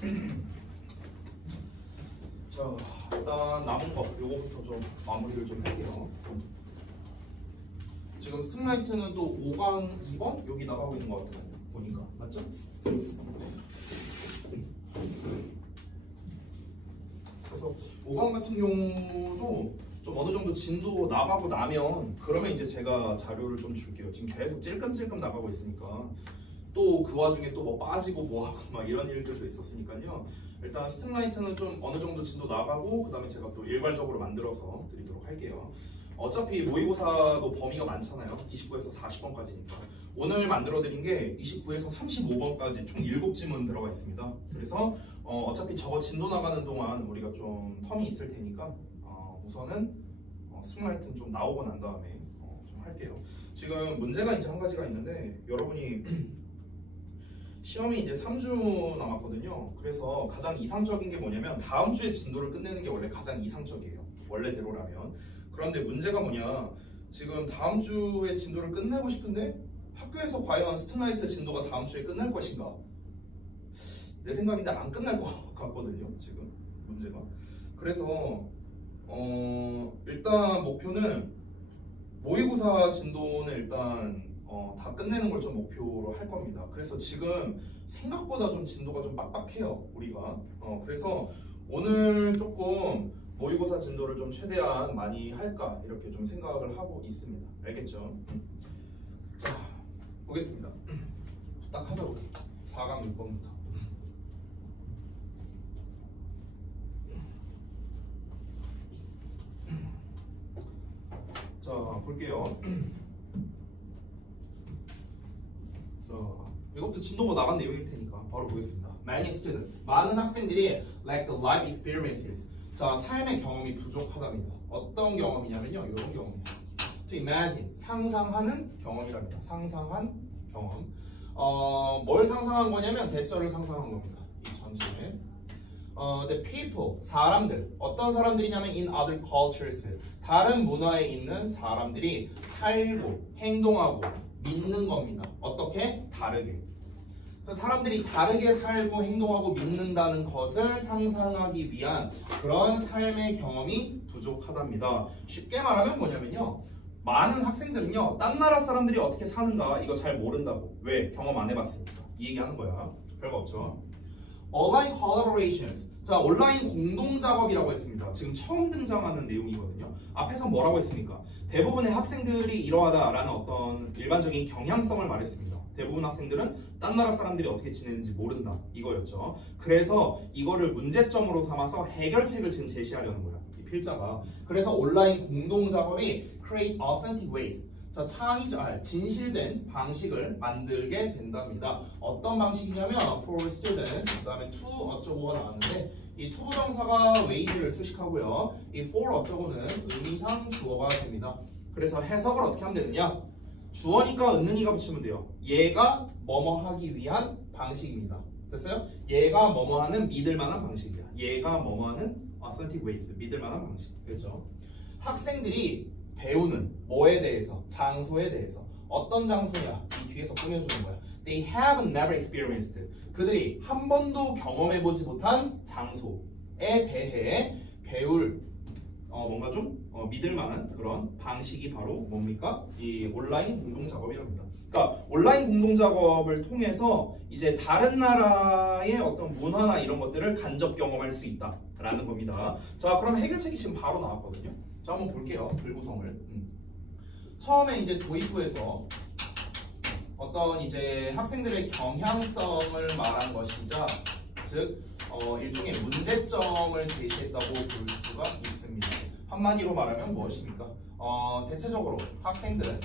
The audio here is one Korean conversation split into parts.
자, 일단 남은 거 요거부터 좀 마무리를 좀 할게요. 지금 스팀라이트는 또 5강 2번 여기 나가고 있는 것 같아요. 보니까 맞죠? 그래서 5강 같은 경우도 좀 어느 정도 진도 나가고 나면 그러면 이제 제가 자료를 좀 줄게요. 지금 계속 찔끔찔끔 나가고 있으니까 또 그 와중에 또 뭐 빠지고 뭐하고 막 이런 일들도 있었으니까요. 일단 스팀라이트는 좀 어느 정도 진도 나가고 그 다음에 제가 또 일괄적으로 만들어서 드리도록 할게요. 어차피 모의고사도 범위가 많잖아요. 29에서 40번까지니까. 오늘 만들어드린 게 29에서 35번까지 총 7지문 들어가 있습니다. 그래서 어차피 저거 진도 나가는 동안 우리가 좀 텀이 있을 테니까 우선은 스팀라이트는 좀 나오고 난 다음에 좀 할게요. 지금 문제가 이제 한 가지가 있는데 여러분이 시험이 이제 3주 남았거든요. 그래서 가장 이상적인 게 뭐냐면 다음 주에 진도를 끝내는 게 원래 가장 이상적이에요. 원래대로라면. 그런데 문제가 뭐냐, 지금 다음 주에 진도를 끝내고 싶은데 학교에서 과연 스팀라이트 진도가 다음 주에 끝날 것인가? 내 생각인데 안 끝날 것 같거든요. 지금 문제가. 그래서 일단 목표는 모의고사 진도는 일단 다 끝내는 걸 좀 목표로 할 겁니다. 그래서 지금 생각보다 좀 진도가 좀 빡빡해요, 우리가. 그래서 오늘 조금 모의고사 진도를 좀 최대한 많이 할까 이렇게 좀 생각을 하고 있습니다. 알겠죠? 자, 보겠습니다. 딱 하자고. 4강 6번부터. 자, 볼게요. 자, 이것도 진도가 나간 내용일 테니까 바로 보겠습니다. Many students, 많은 학생들이 lack the life experiences. 자, 삶의 경험이 부족하답니다. 어떤 경험이냐면요, 이런 경험이에요. To imagine, 상상하는 경험이랍니다. 상상한 경험. 뭘 상상한 거냐면 대절을 상상한 겁니다. 이 전체를. The people, 사람들. 어떤 사람들이냐면 in other cultures, 다른 문화에 있는 사람들이 살고 행동하고 믿는 겁니다. 어떻게? 다르게. 사람들이 다르게 살고 행동하고 믿는다는 것을 상상하기 위한 그런 삶의 경험이 부족하답니다. 쉽게 말하면 뭐냐면요, 많은 학생들은요, 딴 나라 사람들이 어떻게 사는가 이거 잘 모른다고. 왜? 경험 안 해봤으니까. 이 얘기하는 거야. 별거 없죠. Online collaborations. 자, 온라인 공동작업이라고 했습니다. 지금 처음 등장하는 내용이거든요. 앞에서 뭐라고 했습니까? 대부분의 학생들이 이러하다라는 어떤 일반적인 경향성을 말했습니다. 대부분 학생들은 딴 나라 사람들이 어떻게 지내는지 모른다 이거였죠. 그래서 이거를 문제점으로 삼아서 해결책을 지금 제시하려는 거야, 이 필자가. 그래서 온라인 공동작업이 create authentic ways, 자, 진실된 방식을 만들게 된답니다. 어떤 방식이냐면 for students, 그 다음에 to 어쩌고가 나왔는데 이 to 부정사가 ways를 수식하고요, 이 for 어쩌고는 의미상 주어가 됩니다. 그래서 해석을 어떻게 하면 되느냐, 주어니까 은능이가 붙이면 돼요. 얘가 뭐뭐 하기 위한 방식입니다. 됐어요? 얘가 뭐뭐 하는 믿을 만한 방식이야. 얘가 뭐뭐 하는 authentic ways, 믿을 만한 방식. 그렇죠? 학생들이 배우는 뭐에 대해서? 장소에 대해서. 어떤 장소냐? 이 뒤에서 꾸며주는 거야. They have never experienced. 그들이 한 번도 경험해보지 못한 장소에 대해 배울 뭔가 좀 믿을 만한 그런 방식이 바로 뭡니까? 이 온라인 공동작업이랍니다. 그러니까 온라인 공동작업을 통해서 이제 다른 나라의 어떤 문화나 이런 것들을 간접 경험할 수 있다라는 겁니다. 자, 그럼 해결책이 지금 바로 나왔거든요. 자, 한번 볼게요. 불구성을. 처음에 이제 도입부에서 어떤 이제 학생들의 경향성을 말한 것이자, 즉 일종의 문제점을 제시했다고 볼 수가 있습니다. 한마디로 말하면 무엇입니까? 대체적으로 학생들은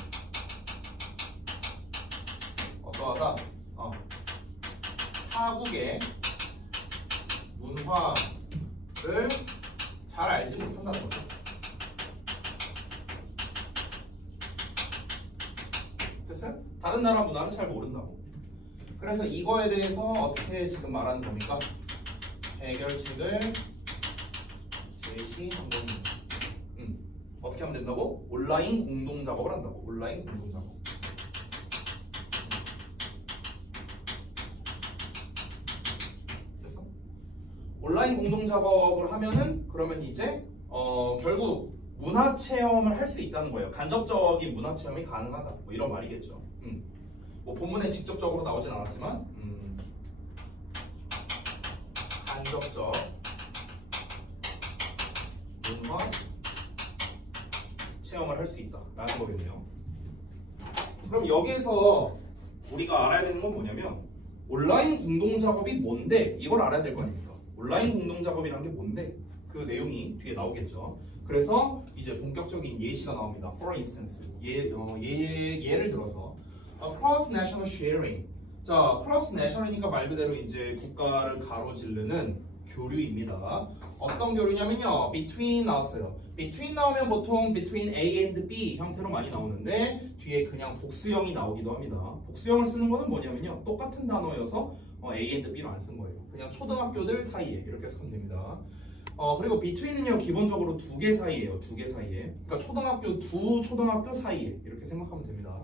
어떠하다? 타국의 문화를 잘 알지 못한다는 거죠. 됐어요? 다른 나라 문화를 잘 모른다고. 그래서 이거에 대해서 어떻게 지금 말하는 겁니까? 해결책을 제시한 겁니다. 어떻게 하면 된다고? 온라인 공동작업을 한다고. 온라인 공동작업. 됐어? 온라인 공동 작업을 하면은 그러면 이제 결국 문화 체험을 할 수 있다는 거예요. 간접적인 문화 체험이 가능하다. 뭐 이런 말이겠죠. 뭐 본문에 직접적으로 나오진 않았지만 간접적 문화 체험을 할 수 있다라는 거겠네요. 그럼 여기에서 우리가 알아야 되는 건 뭐냐면 온라인 공동 작업이 뭔데 이걸 알아야 될 거 아닙니까? 온라인 공동 작업이란 게 뭔데? 그 내용이 뒤에 나오겠죠. 그래서 이제 본격적인 예시가 나옵니다. For instance, 예를 들어서 cross national sharing. 자, cross national이니까 말 그대로 이제 국가를 가로지르는 교류입니다. 어떤 교류냐면요, between 나왔어요. between 나오면 보통 between A and B 형태로 많이 나오는데 뒤에 그냥 복수형이 나오기도 합니다. 복수형을 쓰는 거는 뭐냐면요, 똑같은 단어여서 A and B로 안 쓴 거예요. 그냥 초등학교들 사이에 이렇게 쓰면 됩니다. 그리고 between은요 기본적으로 두 개 사이에요. 두 개 사이에. 그러니까 두 초등학교 사이에 이렇게 생각하면 됩니다.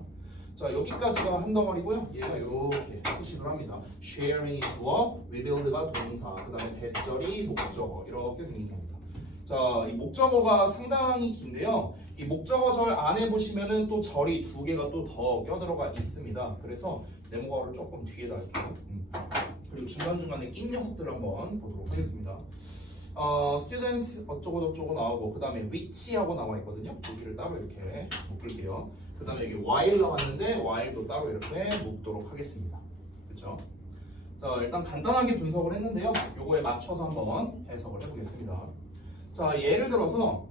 자, 여기까지가 한 덩어리고요. 얘가 이렇게 수식을 합니다. sharing이 주어, rebuild가 동사, 그 다음에 대절이 목적어 이렇게 생긴 겁니다. 자, 이 목적어가 상당히 긴데요. 이 목적어절 안에 보시면은 또 절이 두 개가 또 더 껴들어가 있습니다. 그래서 네모가를 조금 뒤에다 할게요. 그리고 중간중간에 낀 녀석들을 한번 보도록 하겠습니다. students 어쩌고저쩌고 나오고 그 다음에 which하고 나와 있거든요. 여기를 따로 이렇게 묶을게요. 그 다음에 여기 while 나왔는데 while도 따로 이렇게 묶도록 하겠습니다. 그렇죠? 자, 일단 간단하게 분석을 했는데요. 요거에 맞춰서 한번 해석을 해보겠습니다. 자, 예를 들어서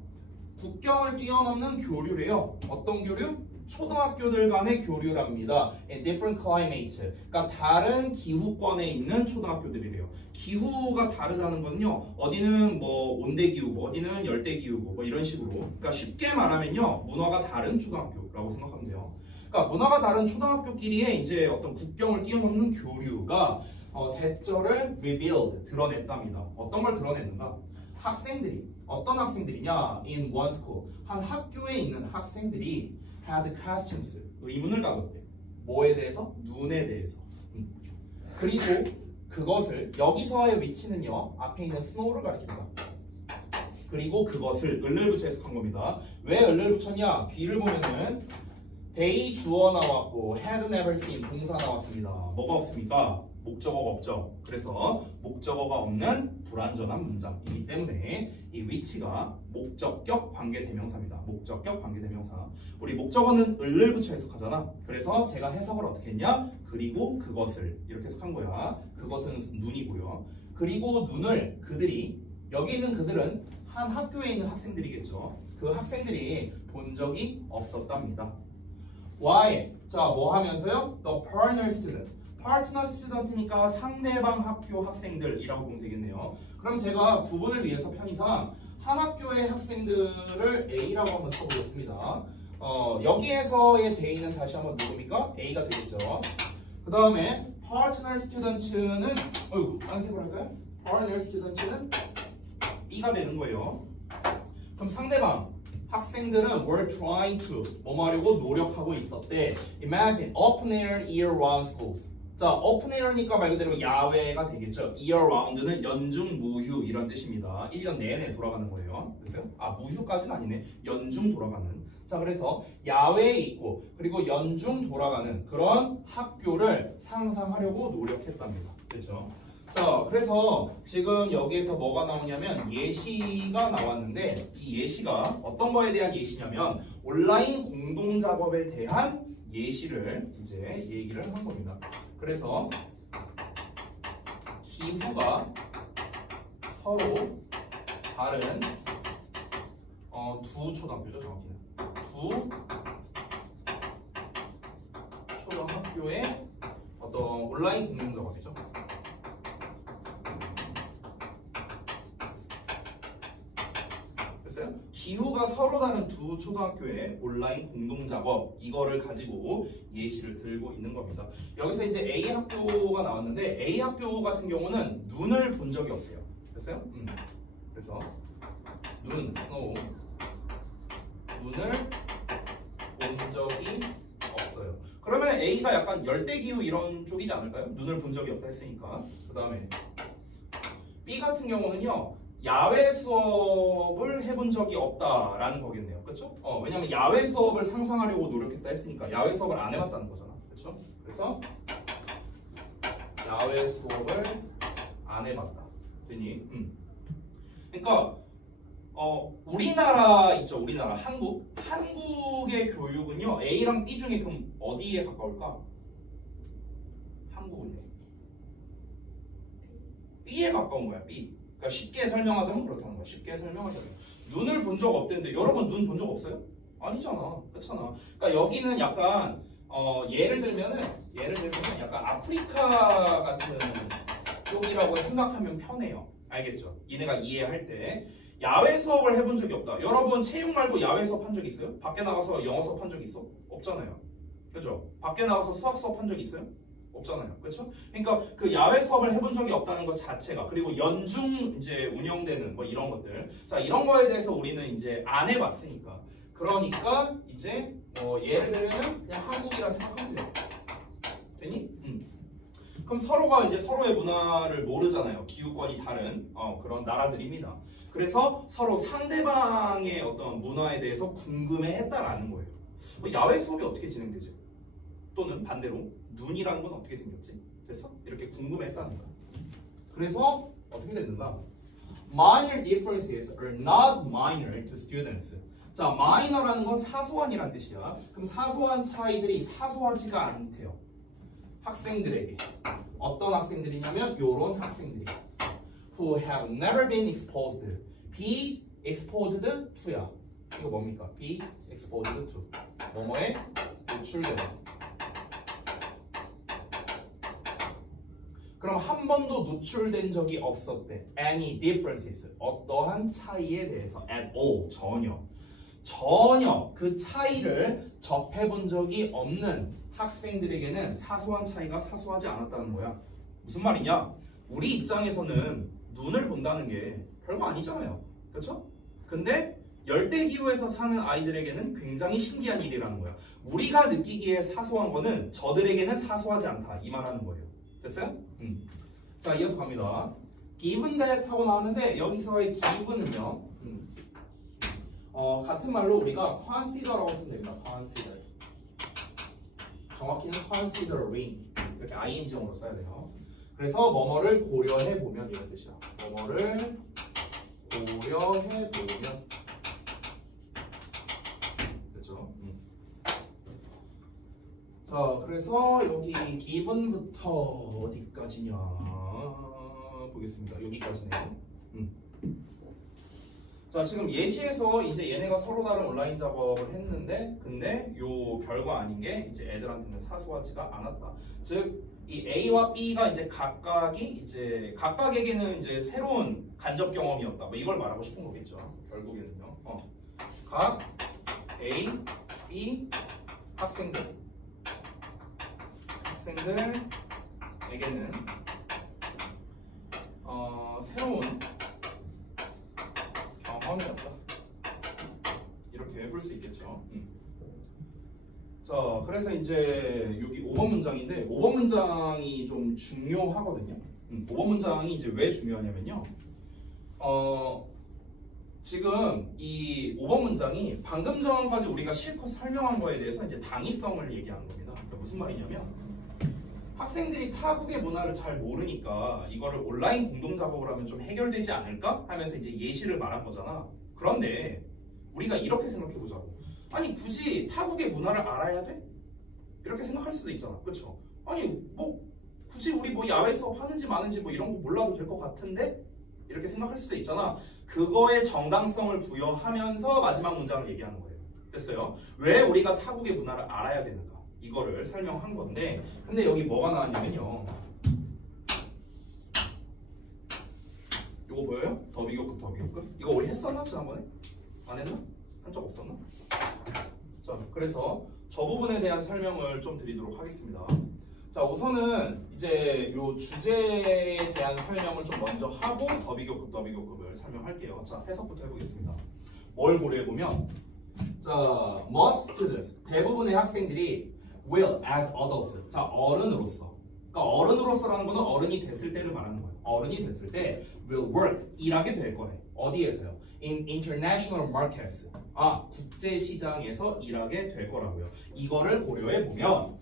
국경을 뛰어넘는 교류래요. 어떤 교류? 초등학교들 간의 교류랍니다. In different climates. 그러니까 다른 기후권에 있는 초등학교들이래요. 기후가 다르다는 건요. 어디는 뭐 온대기후고 어디는 열대기후고 뭐 이런 식으로. 그러니까 쉽게 말하면요. 문화가 다른 초등학교라고 생각하면 돼요. 그러니까 문화가 다른 초등학교끼리의 이제 어떤 국경을 뛰어넘는 교류가 대절을 revealed, 드러냈답니다. 어떤 걸 드러냈는가? 학생들이, 어떤 학생들이냐? In one school. 한 학교에 있는 학생들이 had questions, 의문을 가졌대. 뭐에 대해서? 눈에 대해서. 그리고 그것을, 여기서의 위치는요, 앞에 있는 snow를 가리킵니다. 그리고 그것을 을을 붙여 해석한 겁니다. 왜 을을 붙였냐? 뒤를 보면은 they 주어 나왔고 had never seen 동사 나왔습니다. 뭐가 없습니까? 목적어가 없죠. 그래서 목적어가 없는 불완전한 문장이기 때문에 이 which가 목적격 관계대명사입니다. 목적격 관계대명사. 우리 목적어는 을을 붙여 해석하잖아. 그래서 제가 해석을 어떻게 했냐? 그리고 그것을 이렇게 해석한 거야. 그것은 눈이고요. 그리고 눈을 그들이, 여기 있는 그들은 한 학교에 있는 학생들이겠죠. 그 학생들이 본 적이 없었답니다. Why? 자, 뭐 하면서요? The partner student. 파트너 스튜던트니까 상대방 학교 학생들이라고 보면 되겠네요. 그럼 제가 구분을 위해서 편의상 한 학교의 학생들을 A라고 한번 쳐보겠습니다. 여기에서의 D는 다시 한번 누굽니까? A가 되겠죠. 그 다음에 파트너 스튜던트는 다른 색으로 할까요? 파트너 스튜던트는 B가 되는 거예요. 그럼 상대방 학생들은 were trying to 뭐 하려고 노력하고 있었대. Imagine open air year round schools. 자, open air니까 말 그대로 야외가 되겠죠. year round는 연중 무휴 이런 뜻입니다. 1년 내내 돌아가는 거예요. 됐어요? 무휴까지는 아니네. 연중 돌아가는. 자, 그래서 야외에 있고 그리고 연중 돌아가는 그런 학교를 상상하려고 노력했답니다. 그렇죠? 자, 그래서 지금 여기에서 뭐가 나오냐면 예시가 나왔는데 이 예시가 어떤 거에 대한 예시냐면 온라인 공동 작업에 대한 예시를 이제 얘기를 한 겁니다. 그래서 기후가 서로 다른 두 초등학교죠, 정확히는 두 초등학교의 어떤 온라인 공동 작업이죠. 기후가 서로 다른 두 초등학교의 온라인 공동 작업 이거를 가지고 예시를 들고 있는 겁니다. 여기서 이제 A 학교가 나왔는데 A 학교 같은 경우는 눈을 본 적이 없대요. 됐어요? 그래서 눈, snow 눈을 본 적이 없어요. 그러면 A가 약간 열대기후 이런 쪽이지 않을까요? 눈을 본 적이 없다 했으니까. 그 다음에 B 같은 경우는요. 야외 수업을 해본 적이 없다라는 거겠네요. 그렇죠? 왜냐면 야외 수업을 상상하려고 노력했다 했으니까 야외 수업을 안 해봤다는 거잖아. 그렇죠? 그래서 야외 수업을 안 해봤다. 되니? 그러니까 우리나라 있죠. 우리나라 한국의 교육은요. A랑 B 중에 그럼 어디에 가까울까? 한국은요. B에 가까운 거야. B. 그러니까 쉽게 설명하자면 그렇다는 거야. 쉽게 설명하자면 눈을 본 적 없대는데 여러분 눈 본 적 없어요? 아니잖아. 그렇잖아. 그러니까 여기는 약간 예를 들면 약간 아프리카 같은 쪽이라고 생각하면 편해요. 알겠죠? 얘네가 이해할 때 야외 수업을 해본 적이 없다. 여러분 체육 말고 야외 수업 한 적 있어요? 밖에 나가서 영어 수업 한 적 있어? 없잖아요. 그죠? 밖에 나가서 수학 수업 한 적 있어요? 없잖아요. 그렇죠? 그러니까 그 야외 수업을 해본 적이 없다는 것 자체가 그리고 연중 이제 운영되는 뭐 이런 것들 자 이런 거에 대해서 우리는 이제 안 해봤으니까 그러니까 이제 예를 들면 그냥 한국이라 생각하면 돼요. 되니? 그럼 서로가 이제 서로의 문화를 모르잖아요. 기후권이 다른 그런 나라들입니다. 그래서 서로 상대방의 어떤 문화에 대해서 궁금해했다라는 거예요. 야외 수업이 어떻게 진행되죠? 또는 반대로 눈이라는 건 어떻게 생겼지? 됐어? 이렇게 궁금해했다는 거야. 그래서 어떻게 됐는가? Minor differences are not minor to students. 자, minor라는 건 사소한이란 뜻이야. 그럼 사소한 차이들이 사소하지가 않대요. 학생들에게. 어떤 학생들이냐면 요런 학생들이. Who have never been exposed. Be exposed to야. 이거 뭡니까? Be exposed to. 뭐뭐에 노출되다. 그럼 한 번도 노출된 적이 없었대. Any differences. 어떠한 차이에 대해서. At all. 전혀 그 차이를 접해본 적이 없는 학생들에게는 사소한 차이가 사소하지 않았다는 거야. 무슨 말이냐? 우리 입장에서는 눈을 본다는 게 별거 아니잖아요. 그렇죠? 근데 열대기후에서 사는 아이들에게는 굉장히 신기한 일이라는 거야. 우리가 느끼기에 사소한 거는 저들에게는 사소하지 않다. 이 말하는 거예요. 됐어요? 자, 이어서 갑니다. given that 하고 나왔는데 여기서의 given은요. 같은 말로 우리가 consider라고 쓰면 됩니다. consider. 정확히는 considering. 이렇게 ing형으로 써야 돼요. 그래서 뭐뭐를 고려해 보면 이런 뜻이야. 뭐뭐를 고려해 보면. 됐죠? 자, 그래서 여기 given부터 어디까지냐 보겠습니다. 여기까지네요. 자, 지금 예시에서 이제 얘네가 서로 다른 온라인 작업을 했는데 근데 요 별거 아닌 게 이제 애들한테는 사소하지가 않았다. 즉 이 A와 B가 이제 각각에게는 이제 새로운 간접 경험이었다. 뭐 이걸 말하고 싶은 거겠죠. 결국에는요. 각 A, B 학생들에게는 새로운 경험이었다. 이렇게 볼 수 있겠죠. 자, 그래서 이제 여기 5번 문장인데 5번 문장이 좀 중요하거든요. 5번 문장이 이제 왜 중요하냐면요. 지금 이 5번 문장이 방금 전까지 우리가 실컷 설명한 거에 대해서 이제 당위성을 얘기하는 겁니다. 그러니까 무슨 말이냐면 학생들이 타국의 문화를 잘 모르니까 이거를 온라인 공동 작업을 하면 좀 해결되지 않을까 하면서 이제 예시를 말한 거잖아. 그런데 우리가 이렇게 생각해 보자고. 아니 굳이 타국의 문화를 알아야 돼? 이렇게 생각할 수도 있잖아. 그렇죠? 아니 뭐 굳이 우리 뭐 야외 수업 하는지 마는지 뭐 이런 거 몰라도 될 것 같은데? 이렇게 생각할 수도 있잖아. 그거에 정당성을 부여하면서 마지막 문장을 얘기하는 거예요. 됐어요? 왜 우리가 타국의 문화를 알아야 되는가? 이거를 설명한 건데 근데 여기 뭐가 나왔냐면요. 이거 보여요? 더비교급. 이거 우리 했었나? 지난번에? 안 했나? 한 적 없었나? 자, 그래서 저 부분에 대한 설명을 좀 드리도록 하겠습니다. 자, 우선은 이제 요 주제에 대한 설명을 좀 먼저 하고 더비교급을 설명할게요. 자, 해석부터 해보겠습니다. 뭘 고려해보면 자, most students 대부분의 학생들이 will as adults 자, 어른으로서 그러니까 어른으로서라는 거는 어른이 됐을 때를 말하는 거예요. 어른이 됐을 때 will work, 일하게 될 거예요. 어디에서요? In international markets. 국제 시장에서 일하게 될 거라고요. 이거를 고려해 보면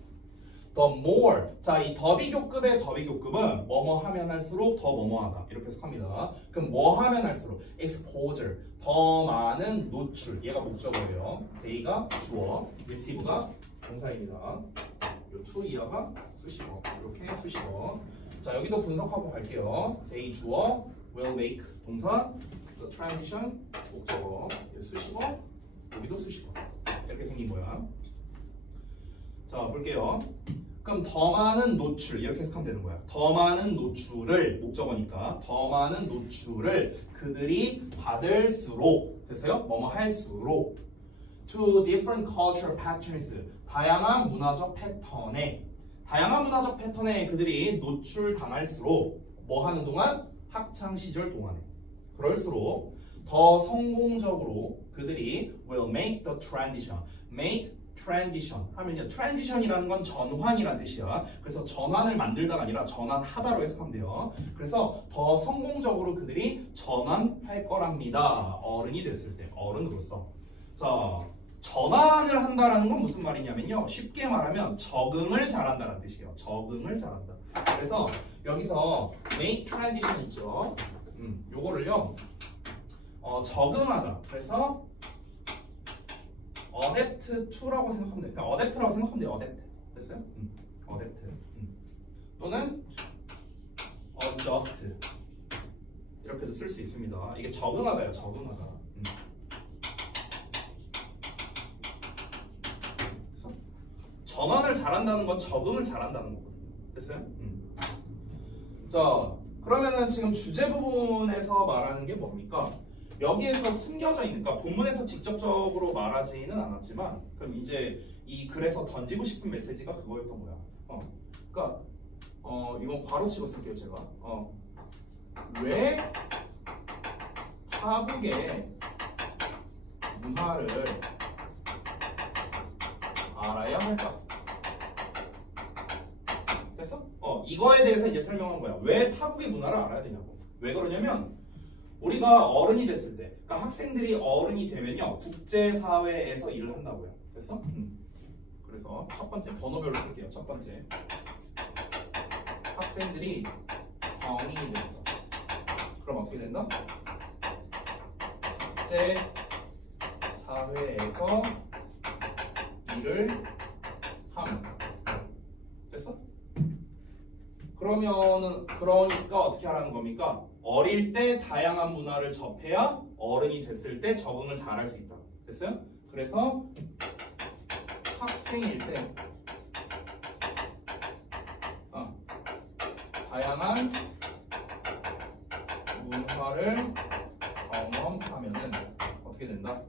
the more, 자, 이 더비교급의 더비교급은 뭐뭐 하면 할수록 더 뭐뭐하다 이렇게 해석합니다. 그럼 뭐 하면 할수록 exposure, 더 많은 노출, 얘가 목적어예요. they가 주어, receive가 동사입니다. 요 to 이하가 수식어, 이렇게 수식어. 자, 여기도 분석하고 갈게요. they 주어, will make 동사, the transition 목적어, 수식어, 여기도 수식어. 이렇게 생긴 거야. 자, 볼게요. 그럼 더 많은 노출 이렇게 해석하면 되는 거야. 더 많은 노출을 목적어니까 더 많은 노출을 그들이 받을수록 됐어요? 뭐뭐 할수록 to different cultural patterns 다양한 문화적 패턴에 그들이 노출 당할수록 뭐 하는 동안? 학창 시절 동안에 그럴수록 더 성공적으로 그들이 will make the transition make transition 하면요. transition이라는 건 전환이란 뜻이야. 그래서 전환을 만들다가 아니라 전환하다로 해석하면 돼요. 그래서 더 성공적으로 그들이 전환할 거랍니다. 어른이 됐을 때, 어른으로서. 자, 전환을 한다라는 건 무슨 말이냐면요. 쉽게 말하면 적응을 잘한다는 뜻이에요. 적응을 잘한다. 그래서 여기서 make transition 있죠. 요거를요. 적응하다. 그래서 adapt to라고 생각하면 돼요. 그러니까 adapt라고 생각하면 돼요. adapt. 됐어요? adapt. 또는 adjust. 이렇게도 쓸 수 있습니다. 이게 적응하다예요. 적응하다. 그래서 전환을 잘한다는 건 적응을 잘한다는 거거든요. 됐어요? 자, 그러면은 지금 주제 부분에서 말하는 게 뭡니까? 여기에서 숨겨져 있는, 그러니까 본문에서 직접적으로 말하지는 않았지만, 그럼 이제 이 글에서 던지고 싶은 메시지가 그거였던 거야. 그러니까 이건 괄호치고 쓸게요, 제가. 왜 타국의 문화를 알아야 할까? 됐어? 이거에 대해서 이제 설명한 거야. 왜 타국의 문화를 알아야 되냐고. 왜 그러냐면 우리가 어른이 됐을 때, 그러니까 학생들이 어른이 되면요 국제사회에서 일을 한다고요. 됐어? 그래서 첫 번째 번호별로 쓸게요. 첫 번째 학생들이 성인이 됐어. 그럼 어떻게 된다? 국제사회에서 일을 함. 됐어? 그러니까 어떻게 하라는 겁니까? 어릴 때 다양한 문화를 접해야 어른이 됐을 때 적응을 잘할 수 있다. 됐어요? 그래서 학생일 때 다양한 문화를 경험하면은 어떻게 된다?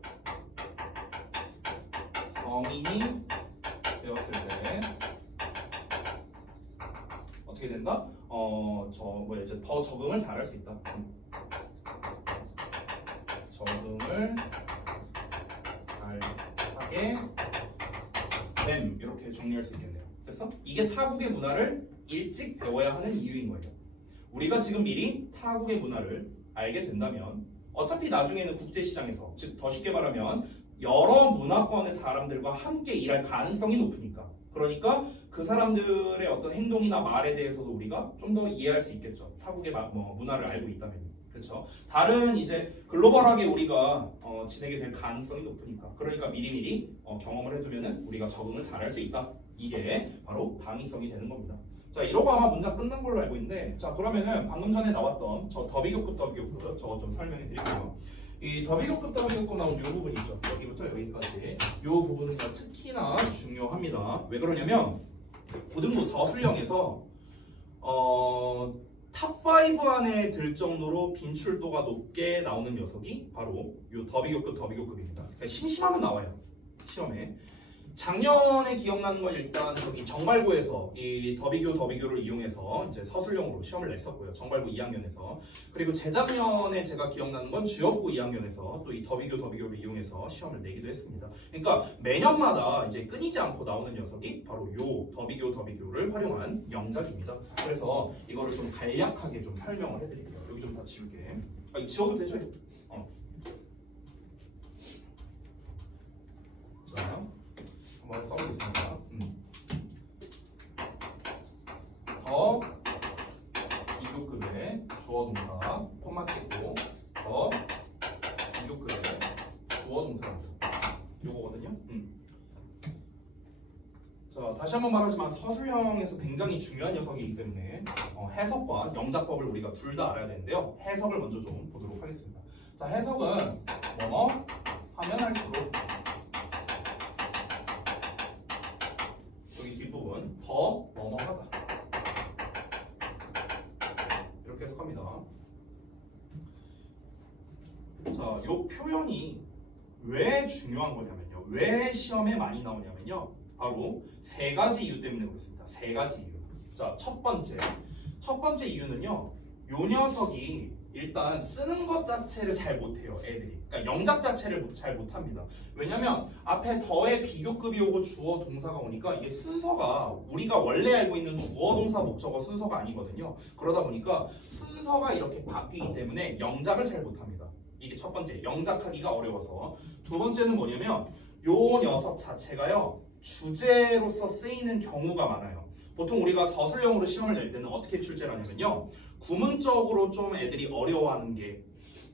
성인이 되었을 때 어떻게 된다? 이제 더 적응을 잘할 수 있다. 적응을 잘하게 됨. 이렇게 정리할 수 있겠네요. 됐어? 이게 타국의 문화를 일찍 배워야 하는 이유인 거예요. 우리가 지금 미리 타국의 문화를 알게 된다면 어차피 나중에는 국제시장에서, 즉 더 쉽게 말하면 여러 문화권의 사람들과 함께 일할 가능성이 높으니까, 그러니까 그 사람들의 어떤 행동이나 말에 대해서도 우리가 좀 더 이해할 수 있겠죠. 타국의 문화를 알고 있다면. 그렇죠. 다른 이제 글로벌하게 우리가 지내게 될 가능성이 높으니까, 그러니까 미리미리 경험을 해두면은 우리가 적응을 잘할 수 있다. 이게 바로 당위성이 되는 겁니다. 자, 이러고 아마 문장 끝난 걸로 알고 있는데, 자, 그러면은 방금 전에 나왔던 저 더비교급 저거 좀 설명해 드릴게요. 이 더비교급 나온 이 부분 있죠. 여기부터 여기까지. 이 부분은 특히나 중요합니다. 왜 그러냐면 고등부 서술형에서 탑5 안에 들 정도로 빈출도가 높게 나오는 녀석이 바로 이 더비교급입니다. 그러니까 심심하면 나와요. 시험에. 작년에 기억나는 건 일단 저기 정발부에서 이 더비교를 이용해서 이제 서술형으로 시험을 냈었고요. 정발부 2학년에서. 그리고 재작년에 제가 기억나는 건 지역부 2학년에서 또 이 더비교를 이용해서 시험을 내기도 했습니다. 그러니까 매년마다 이제 끊이지 않고 나오는 녀석이 바로 요 더비교를 활용한 영작입니다. 그래서 이거를 좀 간략하게 좀 설명을 해드릴게요. 여기 좀 다 지울게. 이거 지워도 되죠? 자. 한번 써보겠습니다. 더 비교급의 주어 동사 콤마 찍고 더 비교급의 주어 동사입니다. 요거거든요. 자, 다시 한번 말하지만 서술형에서 굉장히 중요한 녀석이기 때문에 해석과 영작법을 우리가 둘 다 알아야 되는데요. 해석을 먼저 좀 보도록 하겠습니다. 자, 해석은 뭐뭐 하면 할수록 뒷부분 더 뭐뭐하다 이렇게 해석합니다. 자, 요 표현이 왜 중요한 거냐면요. 왜 시험에 많이 나오냐면요. 바로 세 가지 이유 때문에 그렇습니다. 세 가지 이유. 자, 첫 번째 이유는요. 요 녀석이 일단 쓰는 것 자체를 잘 못해요. 애들이. 그러니까 영작 자체를 잘 못합니다. 왜냐면 앞에 더의 비교급이 오고 주어 동사가 오니까 이게 순서가 우리가 원래 알고 있는 주어 동사 목적어 순서가 아니거든요. 그러다 보니까 순서가 이렇게 바뀌기 때문에 영작을 잘 못합니다. 이게 첫 번째, 영작하기가 어려워서. 두 번째는 뭐냐면 요 녀석 자체가요. 주제로서 쓰이는 경우가 많아요. 보통 우리가 서술형으로 시험을 낼 때는 어떻게 출제를 하냐면요. 구문적으로 좀 애들이 어려워하는 게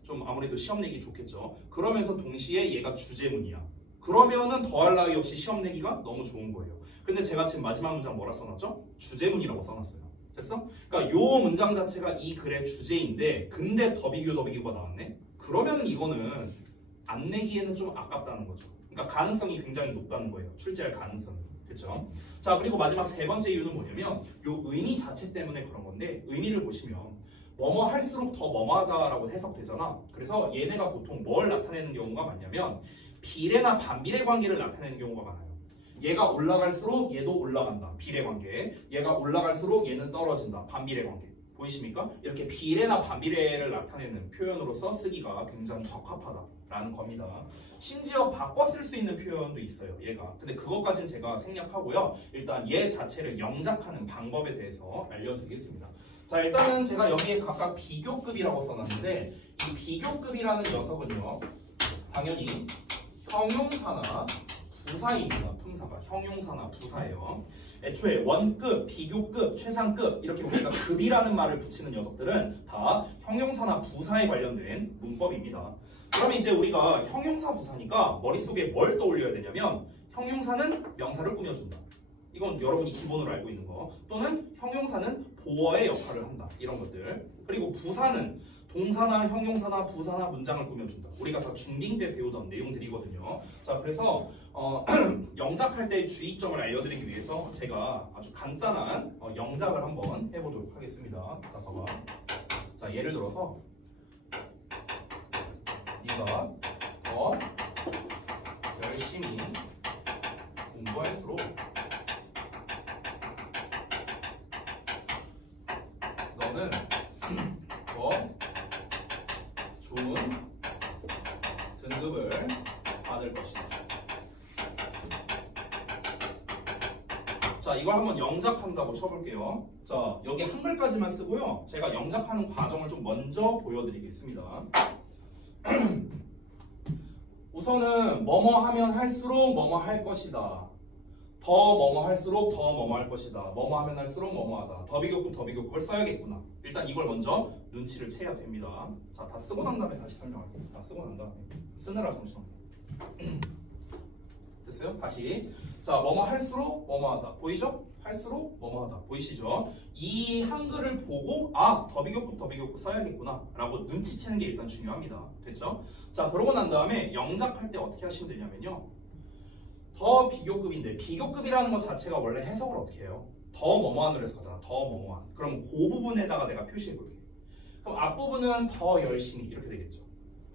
좀 아무래도 시험 내기 좋겠죠. 그러면서 동시에 얘가 주제문이야. 그러면은 더할 나위 없이 시험 내기가 너무 좋은 거예요. 근데 제가 지금 마지막 문장 뭐라 써놨죠? 주제문이라고 써놨어요. 됐어? 그러니까 요 문장 자체가 이 글의 주제인데 근데 더비교가 나왔네? 그러면 이거는 안 내기에는 좀 아깝다는 거죠. 그러니까 가능성이 굉장히 높다는 거예요. 출제할 가능성이. 그렇죠? 자, 그리고 마지막 세 번째 이유는 뭐냐면 요 의미 자체 때문에 그런 건데 의미를 보시면 뭐뭐 할수록 더 뭐뭐하다라고 해석되잖아. 그래서 얘네가 보통 뭘 나타내는 경우가 많냐면 비례나 반비례 관계를 나타내는 경우가 많아요. 얘가 올라갈수록 얘도 올라간다. 비례 관계. 얘가 올라갈수록 얘는 떨어진다. 반비례 관계. 보이십니까? 이렇게 비례나 반비례를 나타내는 표현으로서 쓰기가 굉장히 적합하다라는 겁니다. 심지어 바꿔 쓸 수 있는 표현도 있어요. 얘가. 근데 그것까지는 제가 생략하고요. 일단 얘 자체를 영작하는 방법에 대해서 알려드리겠습니다. 자, 일단은 제가 여기에 각각 비교급이라고 써놨는데 이 비교급이라는 녀석은요. 당연히 형용사나 부사입니다. 품사가 형용사나 부사예요. 애초에 원급, 비교급, 최상급 이렇게 우리가 급이라는 말을 붙이는 녀석들은 다 형용사나 부사에 관련된 문법입니다. 그러면 이제 우리가 형용사 부사니까 머릿속에 뭘 떠올려야 되냐면 형용사는 명사를 꾸며준다. 이건 여러분이 기본으로 알고 있는 거. 또는 형용사는 보어의 역할을 한다. 이런 것들. 그리고 부사는 동사나 형용사나 부사나 문장을 꾸며준다. 우리가 다 중딩 때 배우던 내용들이거든요. 자, 그래서 영작할 때 주의점을 알려드리기 위해서 제가 아주 간단한 영작을 한번 해보도록 하겠습니다. 자, 봐봐. 자, 예를 들어서 네가 더 열심히 공부할수록 너는 더 좋은 등급을 받을 것이다. 자, 이걸 한번 영작한다고 쳐볼게요. 자, 여기 한글까지만 쓰고요. 제가 영작하는 과정을 좀 먼저 보여드리겠습니다. 우선은 뭐뭐 하면 할수록 뭐뭐 할 것이다. 더 뭐뭐 할수록 더 뭐뭐 할 것이다. 뭐뭐 하면 할수록 뭐뭐하다. 더비교급을 써야겠구나. 일단 이걸 먼저 눈치를 채야 됩니다. 자, 다 쓰고 난 다음에 다시 설명할게요. 다 쓰고 난 다음에 쓰느라 정신없네. 됐어요? 다시. 자, 뭐뭐 할수록 뭐뭐하다. 보이죠? 할수록 뭐뭐하다. 보이시죠? 이 한글을 보고 더비교급 써야겠구나 라고 눈치채는 게 일단 중요합니다. 됐죠? 자, 그러고 난 다음에 영작할 때 어떻게 하시면 되냐면요. 더 비교급인데 비교급이라는 것 자체가 원래 해석을 어떻게 해요? 더 뭐뭐한으로 해석하잖아. 더 뭐뭐한. 그럼 그 부분에다가 내가 표시해 볼게. 그럼 앞부분은 더 열심히 이렇게 되겠죠.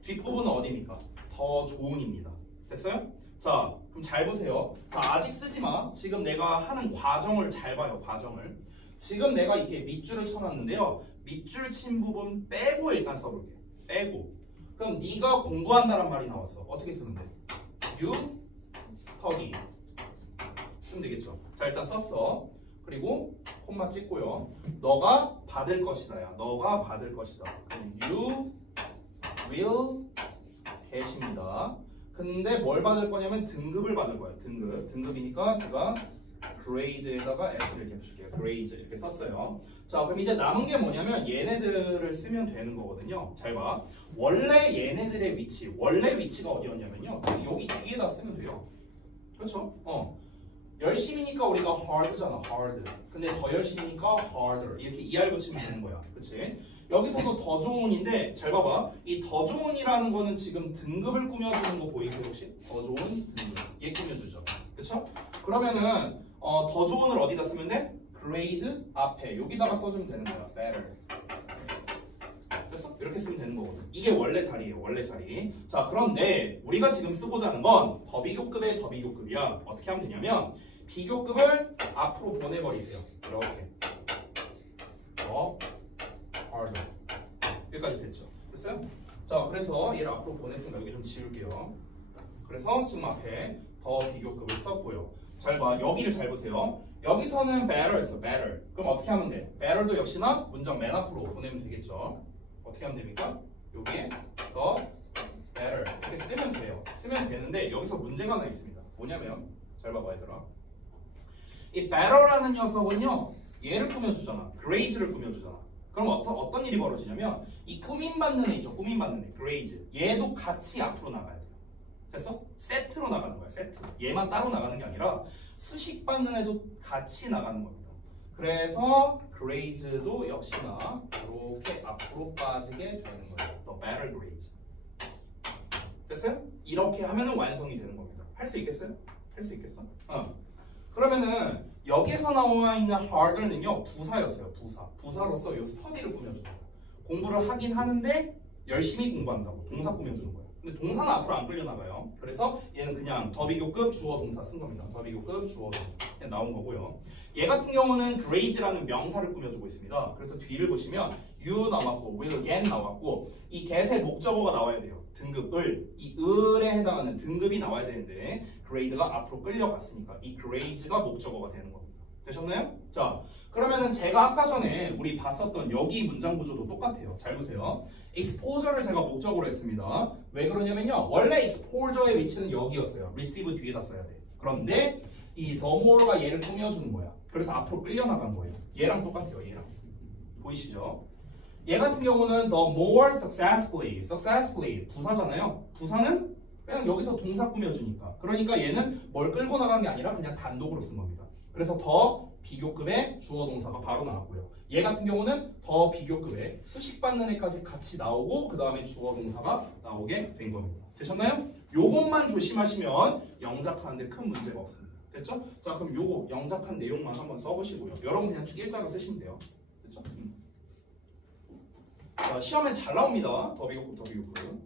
뒷부분은 어디입니까? 더 좋은입니다. 됐어요? 자, 그럼 잘 보세요. 자, 아직 쓰지 마. 지금 내가 하는 과정을 잘 봐요. 과정을. 지금 내가 이렇게 밑줄을 쳐놨는데요. 밑줄 친 부분 빼고 일단 써볼게. 빼고. 그럼 네가 공부한다란 말이 나왔어. 어떻게 쓰면 돼? You study. 쓰면 되겠죠. 자, 일단 썼어. 그리고 콤마 찍고요. 너가 받을 것이다. 야. 너가 받을 것이다. 그럼 you will get입니다. 근데 뭘 받을 거냐면 등급을 받을 거예요. 등급이니까 제가 grade에다가 s를 이렇게 붙일게요. grade 이렇게 썼어요. 자, 그럼 이제 남은 게 뭐냐면 얘네들을 쓰면 되는 거거든요. 잘 봐. 원래 얘네들의 위치, 원래 위치가 어디였냐면요. 여기 뒤에다 쓰면 돼요. 그렇죠? 열심히니까 우리가 hard잖아. hard. 근데 더 열심히니까 harder. 이렇게 er 붙이면 되는 거야. 그치? 여기서도 더 좋은인데 잘 봐봐. 이 더 좋은이라는 거는 지금 등급을 꾸며주는 거 보이세요 혹시? 더 좋은 등급. 얘 꾸며주죠. 그쵸? 그러면은 더 좋은을 어디다 쓰면 돼? grade 앞에 여기다가 써주면 되는 거야. better. 됐어? 이렇게 쓰면 되는 거거든. 이게 원래 자리예요. 원래 자리. 자, 그런데 우리가 지금 쓰고자 하는 건 더 비교급의 더 비교급이야. 어떻게 하면 되냐면 비교급을 앞으로 보내버리세요. 이렇게. harder. 여기까지 됐죠. 됐어요? 자, 그래서 얘를 앞으로 보냈으니까 여기 좀 지울게요. 그래서 지금 앞에 더 비교급을 썼고요. 잘 봐. 여기를 잘 보세요. 여기서는 better였어. better. 그럼 어떻게 하면 돼? better도 역시나 문장 맨 앞으로 보내면 되겠죠. 어떻게 하면 됩니까? 여기에 더 better 이렇게 쓰면 돼요. 쓰면 되는데 여기서 문제가 하나 있습니다. 뭐냐면 잘 봐봐 얘들아. 이 better라는 녀석은요. 얘를 꾸며주잖아. grade를 꾸며주잖아. 그럼 어떤 일이 벌어지냐면 이 꾸밈받는 애 있죠. 꾸밈받는 애. grade. 얘도 같이 앞으로 나가야 돼요. 됐어? 세트로 나가는 거야. 세트. 얘만 따로 나가는 게 아니라 수식 받는 애도 같이 나가는 겁니다. 그래서 grades도 역시나 이렇게 앞으로 빠지게 되는 거예요. The better grades. 됐어요? 이렇게 하면은 완성이 되는 겁니다. 할 수 있겠어요? 할 수 있겠어? 그러면은 여기에서 나와 있는 harder는요 부사였어요. 부사로서 이 스터디를 꾸며주는 거예요. 공부를 하긴 하는데 열심히 공부한다고 동사 꾸며주는 거예요. 근데 동사는 앞으로 안 끌려나가요. 그래서 얘는 그냥 더 비교급 주어 동사 쓴 겁니다. 더 비교급 주어 동사 그냥 나온 거고요. 얘 같은 경우는 grades라는 명사를 꾸며주고 있습니다. 그래서 뒤를 보시면 you 나왔고 will get 나왔고 이 get의 목적어가 나와야 돼요. 등급을 이 을에 해당하는 등급이 나와야 되는데 grade가 앞으로 끌려갔으니까 이 grades가 목적어가 되는 겁니다. 되셨나요? 자, 그러면은 제가 아까 전에 우리 봤었던 여기 문장 구조도 똑같아요. 잘 보세요. exposure를 제가 목적으로 했습니다. 왜 그러냐면요. 원래 exposure의 위치는 여기였어요. receive 뒤에다 써야 돼. 그런데 이 the more가 얘를 꾸며주는 거야. 그래서 앞으로 끌려나간 거예요. 얘랑 똑같아요. 얘랑. 보이시죠? 얘 같은 경우는 the more successfully 부사잖아요. 부사는 그냥 여기서 동사 꾸며주니까. 그러니까 얘는 뭘 끌고 나간 게 아니라 그냥 단독으로 쓴 겁니다. 그래서 더 비교급의 주어 동사가 바로 나왔고요. 얘 같은 경우는 더 비교급의 수식받는 애까지 같이 나오고 그 다음에 주어 동사가 나오게 된 겁니다. 되셨나요? 요것만 조심하시면 영작하는데 큰 문제가 없습니다. 됐죠? 자, 그럼 요거 영작한 내용만 한번 써보시고요. 여러분 그냥 쭉 일자로 쓰시면 돼요. 됐죠? 자, 시험에 잘 나옵니다. 더 비교급, 더 비교급.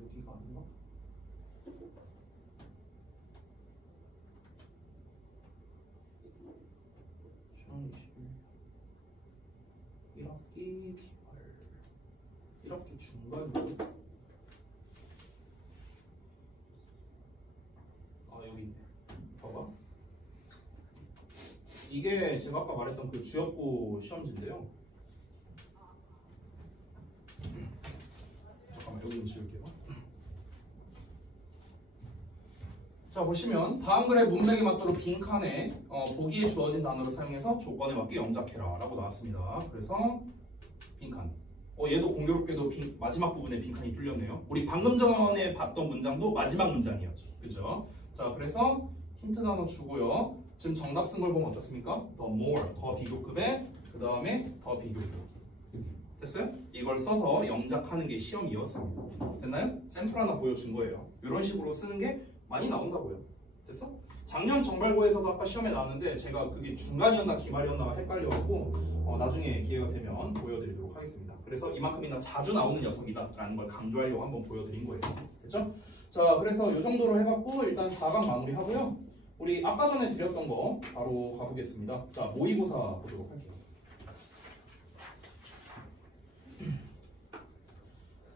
여기가 아닌가? 이렇게 1학기 중간이고 여기 있네. 봐봐. 이게 제가 아까 말했던 그 주역고 시험지인데요. 잠깐만 여기 좀 지울게요. 자 보시면 다음 글의 문맥에 맞도록 빈칸에 보기에 주어진 단어를 사용해서 조건에 맞게 영작해라 라고 나왔습니다. 그래서 빈칸. 얘도 공교롭게도 마지막 부분에 빈칸이 뚫렸네요. 우리 방금 전에 봤던 문장도 마지막 문장이었죠. 그죠? 자 그래서 힌트 단어 주고요. 지금 정답 쓴 걸 보면 어떻습니까? The more, 더 비교급에 그 다음에 더 비교급. 됐어요? 이걸 써서 영작하는 게 시험이었습니다. 됐나요? 샘플 하나 보여준 거예요. 이런 식으로 쓰는 게 많이 나온다고요. 됐어? 작년 정발고에서도 아까 시험에 나왔는데 제가 그게 중간이었나 기말이었나가 헷갈려갖고 나중에 기회가 되면 보여드리도록 하겠습니다. 그래서 이만큼이나 자주 나오는 녀석이다라는 걸 강조하려고 한번 보여드린 거예요. 됐죠? 자, 그래서 이 정도로 해갖고 일단 4강 마무리하고요. 우리 아까 전에 드렸던 거 바로 가보겠습니다. 자, 모의고사 보도록 할게요.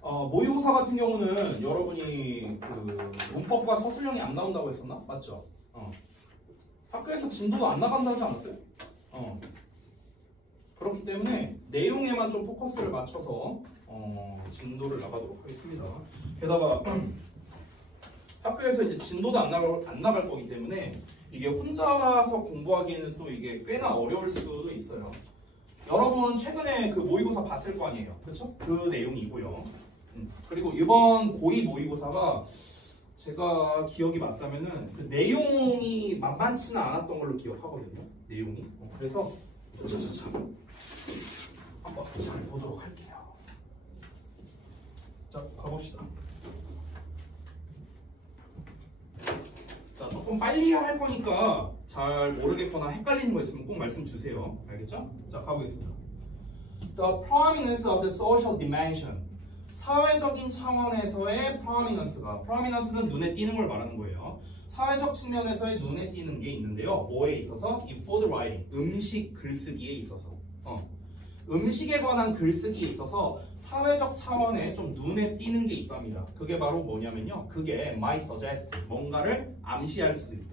모의고사 같은 경우는 여러분이 그 문법과 서술형이 안 나온다고 했었나? 맞죠? 학교에서 진도도 안 나간다 하지 않았어요? 그렇기 때문에 내용에만 좀 포커스를 맞춰서 진도를 나가도록 하겠습니다. 게다가 학교에서 이제 진도도 안 나갈 거기 때문에 이게 혼자서 공부하기에는 또 이게 꽤나 어려울 수도 있어요. 여러분 최근에 그 모의고사 봤을 거 아니에요, 그렇죠? 그 내용이고요. 그리고 이번 고2 모의고사가 제가 기억이 맞다면은 그 내용이 만만치는 않았던 걸로 기억하거든요. 내용이. 그래서 한번 잘 보도록 할게요. 자, 가봅시다. 자, 조금 빨리 할 거니까 잘 모르겠거나 헷갈리는 거 있으면 꼭 말씀 주세요. 알겠죠? 자, 가보겠습니다. The prominence of the social dimension. 사회적인 차원에서의 prominence는 눈에 띄는 걸 말하는 거예요. 사회적 측면에서의 눈에 띄는 게 있는데요. 뭐에 있어서? In food writing, 음식 글쓰기에 있어서. 음식에 관한 글쓰기에 있어서 사회적 차원에 좀 눈에 띄는 게 있답니다. 그게 바로 뭐냐면요. 그게 might suggest, 뭔가를 암시할 수도 있고.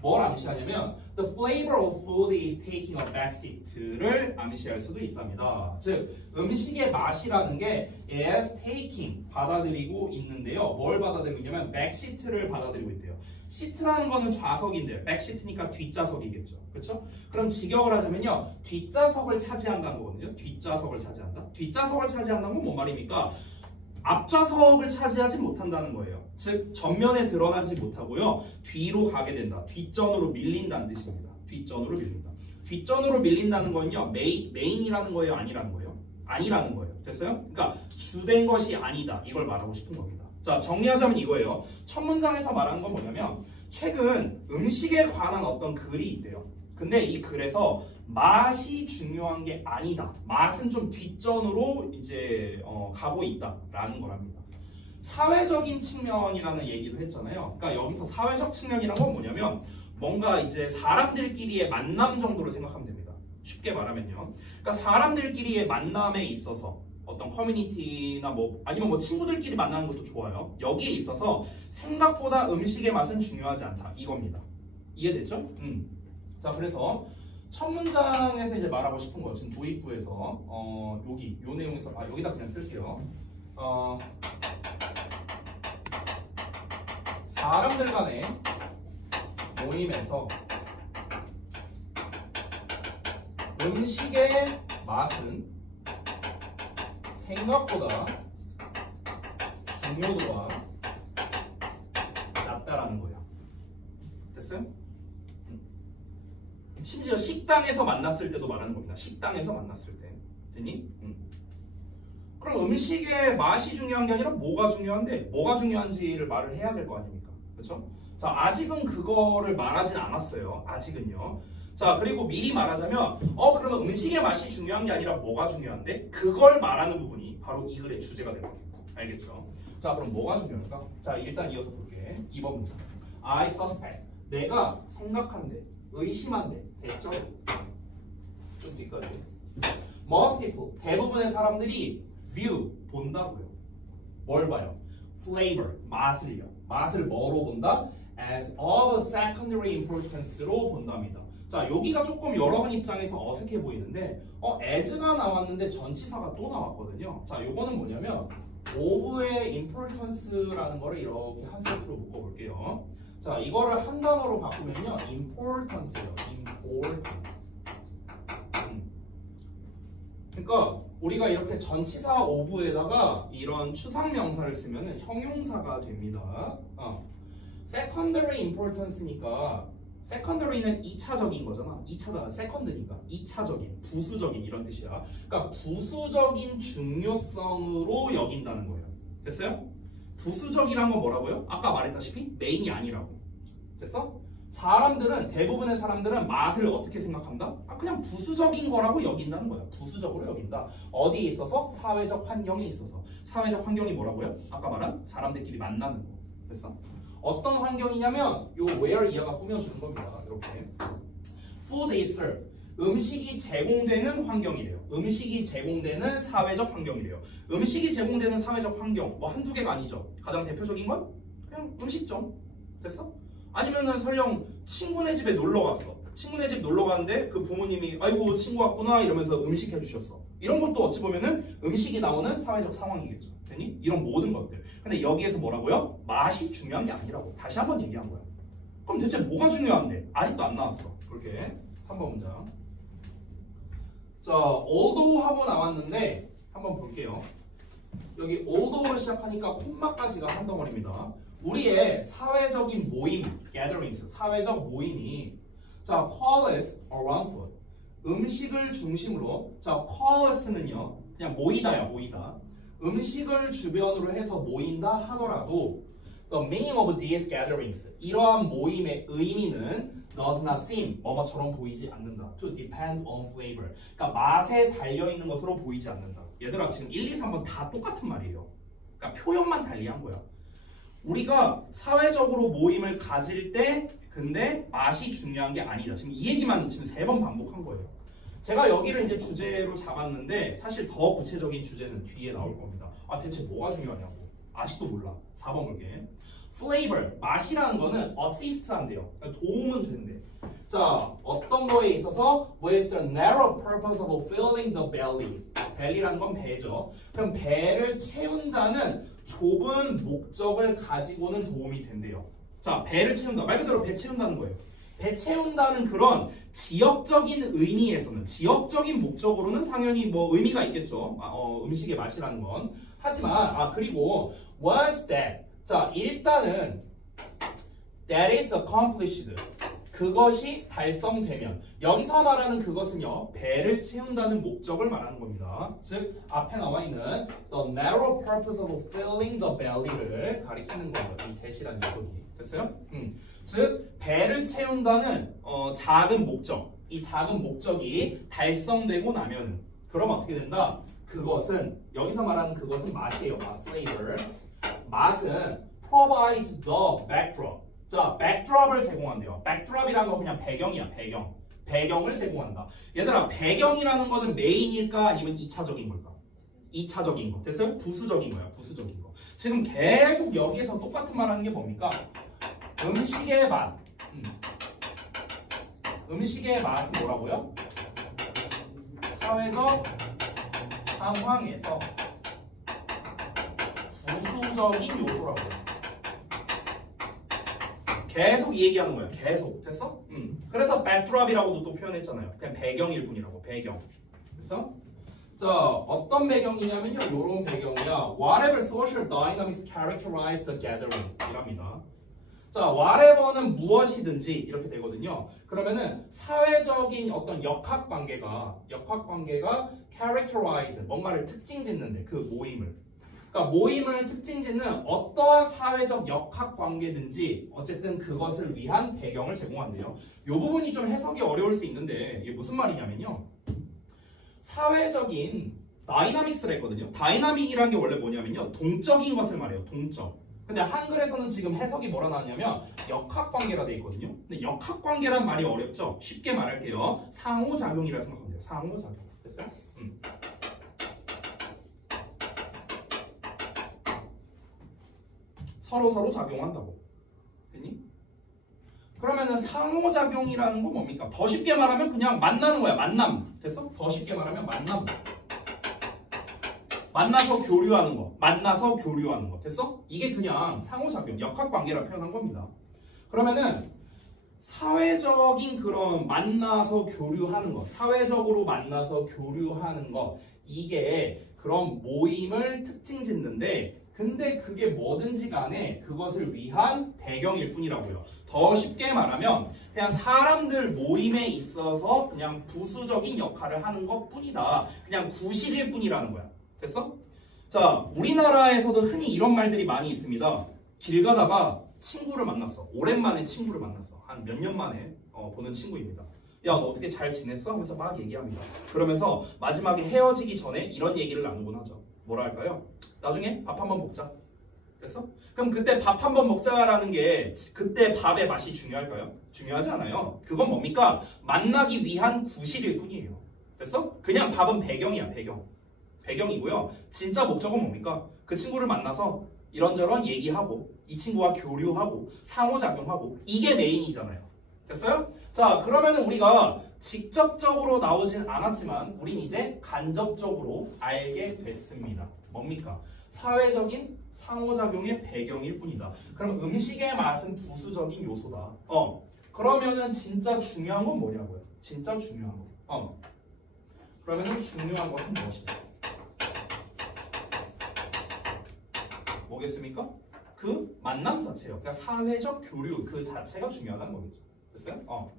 뭘 암시하냐면 the flavor of food is taking a backseat를 암시할 수도 있답니다. 즉 음식의 맛이라는 게 is taking, 받아들이고 있는데요. 뭘 받아들이고 있냐면 backseat를 받아들이고 있대요. 시트라는 거는 좌석인데요. 백시트니까 뒷좌석이겠죠. 그렇죠? 그럼 직역을 하자면요. 뒷좌석을 차지한다는 거거든요. 뒷좌석을 차지한다. 뒷좌석을 차지한다는 건 뭔 말입니까? 앞좌석을 차지하지 못한다는 거예요. 즉 전면에 드러나지 못하고요. 뒤로 가게 된다. 뒷전으로 밀린다는 뜻입니다. 뒷전으로 밀린다. 뒷전으로 밀린다는 건요. 메인이라는 거예요? 아니라는 거예요? 아니라는 거예요. 됐어요? 그러니까 주된 것이 아니다. 이걸 말하고 싶은 겁니다. 자, 정리하자면 이거예요. 첫 문장에서 말하는 건 뭐냐면 최근 음식에 관한 어떤 글이 있대요. 근데 이 글에서 맛이 중요한 게 아니다. 맛은 좀 뒷전으로 이제 가고 있다라는 거랍니다. 사회적인 측면이라는 얘기도 했잖아요. 그러니까 여기서 사회적 측면이란 건 뭐냐면 뭔가 이제 사람들끼리의 만남 정도로 생각하면 됩니다. 쉽게 말하면요. 그러니까 사람들끼리의 만남에 있어서 어떤 커뮤니티나 아니면 친구들끼리 만나는 것도 좋아요. 여기에 있어서 생각보다 음식의 맛은 중요하지 않다. 이겁니다. 이해됐죠? 자, 그래서 첫 문장에서 이제 말하고 싶은 거 지금 도입부에서 요 내용에서 여기다 그냥 쓸게요. 사람들 간의 모임에서 음식의 맛은 생각보다 중요도가 낮다라는 거예요. 됐어요? 심지어 식당에서 만났을 때도 말하는 겁니다. 식당에서 만났을 때. 됐니? 그럼 음식의 맛이 중요한 게 아니라 뭐가 중요한데 뭐가 중요한지를 말을 해야 될 거 아닙니까? 그렇죠? 자, 아직은 그거를 말하진 않았어요. 아직은요. 자, 그리고 미리 말하자면 그러면 음식의 맛이 중요한 게 아니라 뭐가 중요한데? 그걸 말하는 부분이 바로 이 글의 주제가 될 겁니다. 알겠죠? 자, 그럼 뭐가 중요할까? 자, 일단 이어서 볼게. 2번 문장. I suspect. 내가 생각한대, 의심한대, 됐죠? 좀 뒤까지. Most people, 대부분의 사람들이 view, 본다고요. 뭘 봐요? Flavor, 맛을요. 맛을 뭐로 본다? As of secondary importance로 본답니다. 자, 여기가 조금 여러분 입장에서 어색해 보이는데 as가 나왔는데 전치사가 또 나왔거든요. 자, 요거는 뭐냐면 of의 importance라는 거를 이렇게 한 세트로 묶어볼게요. 자, 이거를 한 단어로 바꾸면요. important예요. important. 그러니까 우리가 이렇게 전치사 오브에다가 이런 추상명사를 쓰면 형용사가 됩니다. secondary importance니까 secondary는 2차적인 거잖아. 2차잖아. second니까 2차적인, 부수적인 이런 뜻이야. 그러니까 부수적인 중요성으로 여긴다는 거예요. 됐어요? 부수적이란 건 뭐라고요? 아까 말했다시피 메인이 아니라고. 됐어? 사람들은, 대부분의 사람들은 맛을 어떻게 생각한다? 그냥 부수적인 거라고 여긴다는 거야. 부수적으로 여긴다. 어디에 있어서? 사회적 환경에 있어서. 사회적 환경이 뭐라고요? 아까 말한 사람들끼리 만나는 거. 됐어? 어떤 환경이냐면 요 where 이하가 꾸며주는 겁니다. 이렇게. Food is served. 음식이 제공되는 환경이래요. 음식이 제공되는 사회적 환경이래요. 음식이 제공되는 사회적 환경 뭐 한두 개가 아니죠. 가장 대표적인 건 그냥 음식점. 됐어? 아니면은 설령 친구네 집에 놀러 갔어. 친구네 집 놀러 갔는데 그 부모님이 아이고 친구 왔구나 이러면서 음식 해주셨어. 이런 것도 어찌 보면은 음식이 나오는 사회적 상황이겠죠. 되니? 이런 모든 것들. 근데 여기에서 뭐라고요? 맛이 중요한 게 아니라고. 다시 한번 얘기한 거야. 그럼 대체 뭐가 중요한데? 아직도 안 나왔어. 그렇게 3번 문장. 자, although 하고 나왔는데 한번 볼게요. 여기 although를 시작하니까 콤마까지가 한 덩어리입니다. 우리의 사회적인 모임, gatherings, 사회적 모임이 자, coalesce around food. 음식을 중심으로 자, coalesce는요. 그냥 모이다야, 모이다. 음식을 주변으로 해서 모인다 하더라도 the meaning of these gatherings 이러한 모임의 의미는 does not seem 뭐뭐처럼 보이지 않는다. to depend on flavor. 그러니까 맛에 달려있는 것으로 보이지 않는다. 얘들아 지금 1, 2, 3번 다 똑같은 말이에요. 그러니까 표현만 달리한 거야. 우리가 사회적으로 모임을 가질 때 근데 맛이 중요한 게 아니다. 지금 이 얘기만 지금 3번 반복한 거예요. 제가 여기를 이제 주제로 잡았는데 사실 더 구체적인 주제는 뒤에 나올 겁니다. 대체 뭐가 중요하냐고. 아직도 몰라. 4번 볼게. flavor, 맛이라는 거는 assist 한대요. 도움은 된대. 자, 어떤 거에 있어서 with the narrow purpose of filling the belly. belly라는 건 배죠. 그럼 배를 채운다는 좁은 목적을 가지고는 도움이 된대요. 자, 배를 채운다. 말 그대로 배 채운다는 거예요. 배 채운다는 그런 지역적인 의미에서는, 지역적인 목적으로는 당연히 뭐 의미가 있겠죠. 음식의 맛이라는 건. 하지만, 그리고 once that, 자, 일단은 that is accomplished. 그것이 달성되면, 여기서 말하는 그것은요, 배를 채운다는 목적을 말하는 겁니다. 즉, 앞에 나와 있는 the narrow purpose of filling the belly를 가리키는 거예요. 이 that이라는 녀석이. 됐어요? 즉, 배를 채운다는 작은 목적, 이 작은 목적이 달성되고 나면, 그럼 어떻게 된다? 그것은, 여기서 말하는 그것은 맛이에요. 맛, flavor. 맛은 provides the backdrop. 자, backdrop을 제공한대요. backdrop이라는 건 그냥 배경이야, 배경. 배경을 제공한다. 얘들아, 배경이라는 거는 메인일까 아니면 2차적인 걸까? 2차적인 거. 됐어요? 부수적인 거야, 부수적인 거. 지금 계속 여기에서 똑같은 말 하는 게 뭡니까? 음식의 맛. 음식의 맛은 뭐라고요? 사회적 상황에서 부수적인 요소라고요. 계속 이 얘기하는 거야. 계속. 됐어? 그래서 backdrop이라고도 또 표현했잖아요. 그냥 배경일 뿐이라고. 배경. 됐어? 자, 어떤 배경이냐면요. 요런 배경이야. Whatever social dynamics characterize the gathering 이랍니다. 자, whatever는 무엇이든지 이렇게 되거든요. 그러면은 사회적인 어떤 역학관계가 characterize, 뭔가를 특징 짓는데 그 모임을. 그러니까 모임을 특징 짓는 어떠한 사회적 역학관계든지 어쨌든 그것을 위한 배경을 제공한대요. 이 부분이 좀 해석이 어려울 수 있는데 이게 무슨 말이냐면요. 사회적인 다이나믹스를 했거든요. 다이나믹이라는 게 원래 뭐냐면요. 동적인 것을 말해요. 동적. 근데 한글에서는 지금 해석이 뭐라 나왔냐면 역학관계가 돼 있거든요. 근데 역학관계란 말이 어렵죠. 쉽게 말할게요. 상호작용이라 생각하면 돼요. 상호작용. 됐어요? 서로 작용한다고. 됐니? 그러면은 상호작용이라는 건 뭡니까? 더 쉽게 말하면 그냥 만나는 거야. 만남. 됐어? 더 쉽게 말하면 만남. 만나서 교류하는 거. 만나서 교류하는 거. 됐어? 이게 그냥 상호작용, 역학관계라 표현한 겁니다. 그러면은 사회적인 그런 만나서 교류하는 거, 사회적으로 만나서 교류하는 거, 이게 그런 모임을 특징 짓는데, 근데 그게 뭐든지 간에 그것을 위한 배경일 뿐이라고요. 더 쉽게 말하면 그냥 사람들 모임에 있어서 그냥 부수적인 역할을 하는 것 뿐이다. 그냥 구실일 뿐이라는 거야. 됐어? 자, 우리나라에서도 흔히 이런 말들이 많이 있습니다. 길 가다가 친구를 만났어. 오랜만에 친구를 만났어. 한 몇 년 만에 보는 친구입니다. 야, 너 어떻게 잘 지냈어? 하면서 막 얘기합니다. 그러면서 마지막에 헤어지기 전에 이런 얘기를 나누곤 하죠. 뭐라 할까요? 나중에 밥 한번 먹자. 됐어? 그럼 그때 밥 한번 먹자라는 게 그때 밥의 맛이 중요할까요? 중요하지 않아요. 그건 뭡니까? 만나기 위한 구실일 뿐이에요. 됐어? 그냥 밥은 배경이야, 배경. 배경이고요. 진짜 목적은 뭡니까? 그 친구를 만나서 이런저런 얘기하고 이 친구와 교류하고 상호작용하고 이게 메인이잖아요. 됐어요? 자, 그러면 우리가 직접적으로 나오진 않았지만 우린 이제 간접적으로 알게 됐습니다. 뭡니까? 사회적인 상호작용의 배경일 뿐이다. 그럼 음식의 맛은 부수적인 요소다. 그러면은 진짜 중요한 건 뭐냐고요? 진짜 중요한 거. 그러면은 중요한 것은 무엇이냐? 뭐겠습니까? 그 만남 자체요. 그러니까 사회적 교류 그 자체가 중요하다는 거겠죠. 됐어요?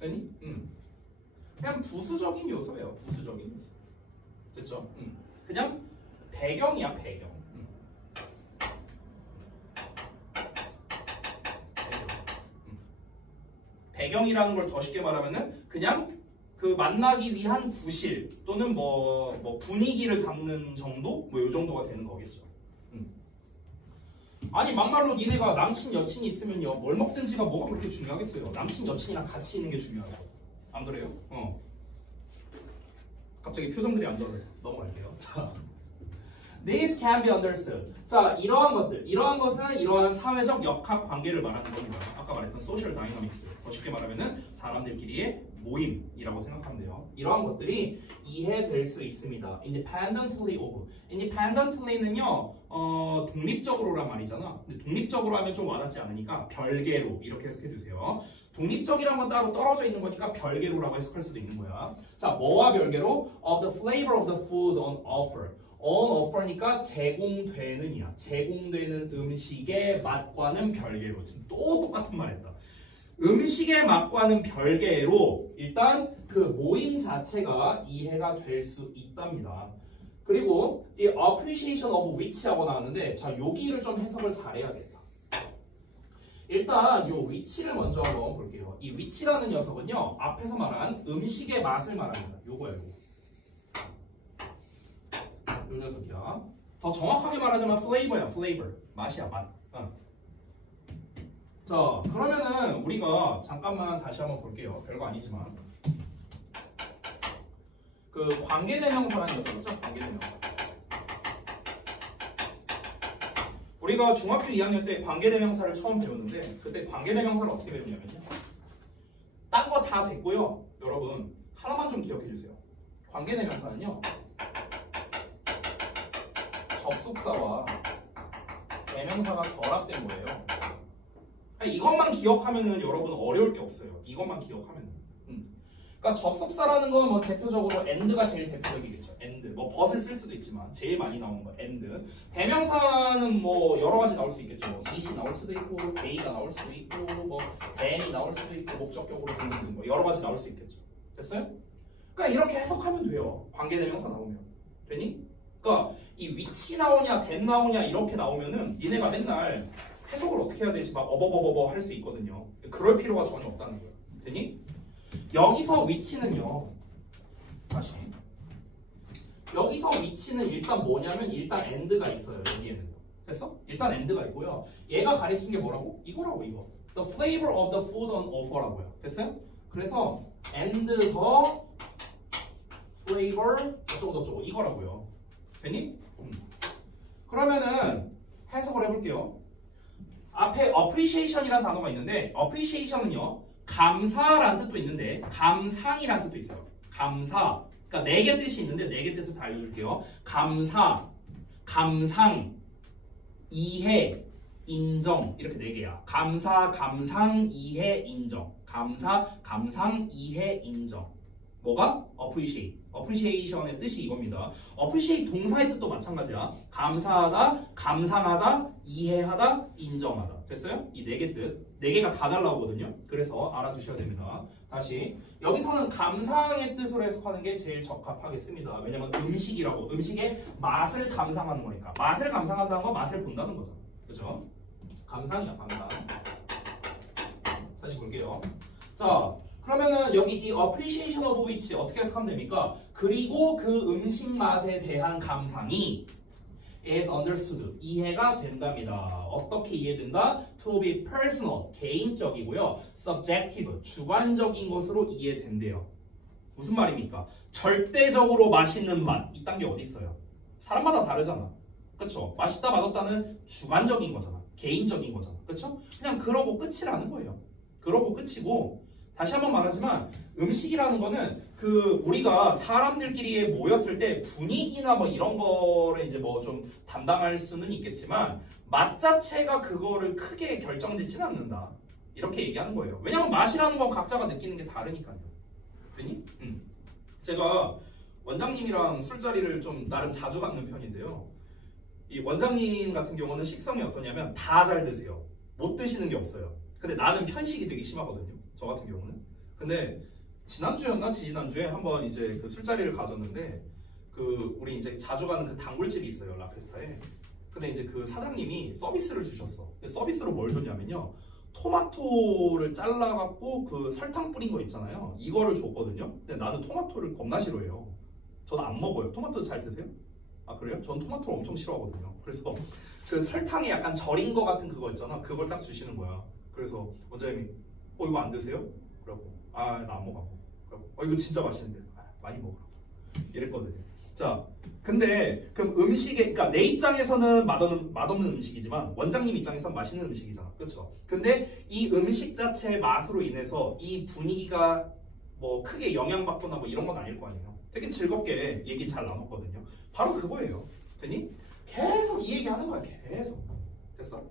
되니? 그냥 부수적인 요소예요. 부수적인 요소. 됐죠? 그냥 배경이야, 배경. 배경이라는 걸 더 쉽게 말하면은 그냥 그 만나기 위한 구실 또는 뭐 분위기를 잡는 정도? 뭐 요 정도가 되는 거겠죠. 아니 막말로 니네가 남친 여친이 있으면요 뭘 먹든지가 뭐가 그렇게 중요하겠어요. 남친 여친이랑 같이 있는 게 중요하고 안 그래요? 갑자기 표정들이 안 좋아져서 넘어갈게요. 자, These can be understood. 자, 이러한 것들, 이러한 것은 이러한 사회적 역학 관계를 말하는 겁니다. 아까 말했던 social dynamics. 더 쉽게 말하면은 사람들끼리의 모임이라고 생각하면 돼요. 이러한 것들이 이해될 수 있습니다. Independently of. Independently는요, 독립적으로란 말이잖아. 근데 독립적으로 하면 좀 와닿지 않으니까 별개로 이렇게 해석해 주세요. 독립적이란 건 따로 떨어져 있는 거니까 별개로라고 해석할 수도 있는 거야. 자, 뭐와 별개로? Of the flavor of the food on offer. on offer니까 제공되는이야. 제공되는 음식의 맛과는 별개로. 지금 또 똑같은 말 했다. 음식의 맛과는 별개로 일단 그 모임 자체가 이해가 될 수 있답니다. 그리고 the appreciation of which하고 나왔는데 자 여기를 좀 해석을 잘해야겠다. 일단 요 위치를 먼저 한번 볼게요. 이 위치라는 녀석은요 앞에서 말한 음식의 맛을 말합니다. 요거야 요거. 요 녀석이야. 더 정확하게 말하자면 flavor야 flavor. 맛이야 맛. 자 그러면은 우리가 잠깐만 다시 한번 볼게요. 별거 아니지만 그 관계대명사라는 녀석 있죠? 관계대명사. 우리가 중학교 2학년 때 관계대명사를 처음 배웠는데 그때 관계대명사를 어떻게 배웠냐면요. 딴 거 다 됐고요. 여러분 하나만 좀 기억해 주세요. 관계대명사는요. 접속사와 대명사가 결합된 거예요. 이것만 기억하면은 여러분 어려울 게 없어요. 이것만 기억하면은. 그러니까 접속사라는 건 뭐 대표적으로 and가 제일 대표적이겠죠. and. 뭐 but을 쓸 수도 있지만 제일 많이 나오는 거 and. 대명사는 뭐 여러 가지 나올 수 있겠죠. 뭐 it이 나올 수도 있고, they가 나올 수도 있고, 뭐 then이 나올 수도 있고, 목적격으로 등등 뭐 여러 가지 나올 수 있겠죠. 됐어요? 그러니까 이렇게 해석하면 돼요. 관계대명사 나오면. 되니? 그러니까 이 which 나오냐, that 나오냐 이렇게 나오면은 니네가 맨날 해석을 어떻게 해야 되지? 막 어버버버버 할 수 있거든요. 그럴 필요가 전혀 없다는 거예요. 되니? 여기서 위치는요. 다시. 여기서 위치는 일단 뭐냐면 일단 and가 있어요. 여기에는. 됐어? 일단 and가 있고요. 얘가 가리킨 게 뭐라고? 이거라고 이거. The flavor of the food on offer라고요. 됐어요? 그래서 and the flavor 어쩌고 이거라고요. 되니? 그러면은 해석을 해볼게요. 앞에 appreciation이라는 단어가 있는데 appreciation은요 감사라는 뜻도 있는데 감상이라는 뜻도 있어요. 감사 그러니까 4개 뜻이 있는데 4개 뜻을 다 알려줄게요. 감사, 감상, 이해, 인정 이렇게 4개야. 감사, 감상, 이해, 인정. 감사, 감상, 이해, 인정. 뭐가? appreciate. appreciation의 뜻이 이겁니다. appreciate 동사의 뜻도 마찬가지야. 감사하다, 감상하다, 이해하다, 인정하다. 됐어요? 이 4개 뜻. 4개가 다 잘 나오거든요. 그래서 알아두셔야 됩니다. 다시 여기서는 감상의 뜻으로 해석하는 게 제일 적합하겠습니다. 왜냐면 음식이라고 음식의 맛을 감상하는 거니까. 맛을 감상한다는 건 맛을 본다는 거죠. 그죠? 감상이야, 감상. 다시 볼게요. 자, 그러면은 여기 이 appreciation of which 어떻게 해석하면 됩니까? 그리고 그 음식 맛에 대한 감상이 is understood, 이해가 된답니다. 어떻게 이해된다? To be personal, 개인적이고요. subjective, 주관적인 것으로 이해된대요. 무슨 말입니까? 절대적으로 맛있는 맛, 이딴 게 어디 있어요? 사람마다 다르잖아. 그쵸? 맛있다 맛없다는 주관적인 거잖아. 개인적인 거잖아. 그쵸? 그냥 그러고 끝이라는 거예요. 그러고 끝이고, 다시 한번 말하지만 음식이라는 거는 그 우리가 사람들끼리 모였을 때 분위기나 뭐 이런 거를 이제 뭐 좀 담당할 수는 있겠지만 맛 자체가 그거를 크게 결정짓지는 않는다. 이렇게 얘기하는 거예요. 왜냐면 맛이라는 건 각자가 느끼는 게 다르니까요. 그니? 제가 원장님이랑 술자리를 좀 나름 자주 갖는 편인데요. 이 원장님 같은 경우는 식성이 어떠냐면 다 잘 드세요. 못 드시는 게 없어요. 근데 나는 편식이 되게 심하거든요. 저 같은 경우는. 근데 지난주였나 지지난주에 한번 이제 그 술자리를 가졌는데 그 우리 이제 자주 가는 그 단골집이 있어요. 라페스타에. 근데 이제 그 사장님이 서비스를 주셨어. 서비스로 뭘 줬냐면요. 토마토를 잘라갖고 그 설탕 뿌린 거 있잖아요. 이거를 줬거든요. 근데 나는 토마토를 겁나 싫어해요. 저는 안 먹어요. 토마토 잘 드세요? 아 그래요? 전 토마토를 엄청 싫어하거든요. 그래서 그 설탕에 약간 절인 거 같은 그거 있잖아. 그걸 딱 주시는 거야. 그래서 원장님이 이거 안 드세요? 그러고 나 안 먹어. 그러고 이거 진짜 맛있는데 많이 먹으라고 이랬거든요. 자, 근데 그럼 음식에 그러니까 내 입장에서는 맛없는 음식이지만 원장님 입장에서는 맛있는 음식이잖아. 그렇죠? 근데 이 음식 자체의 맛으로 인해서 이 분위기가 뭐 크게 영향받거나 뭐 이런 건 아닐 거 아니에요. 되게 즐겁게 얘기 잘 나눴거든요. 바로 그거예요. 되니? 계속 이 얘기 하는 거야. 계속. 됐어?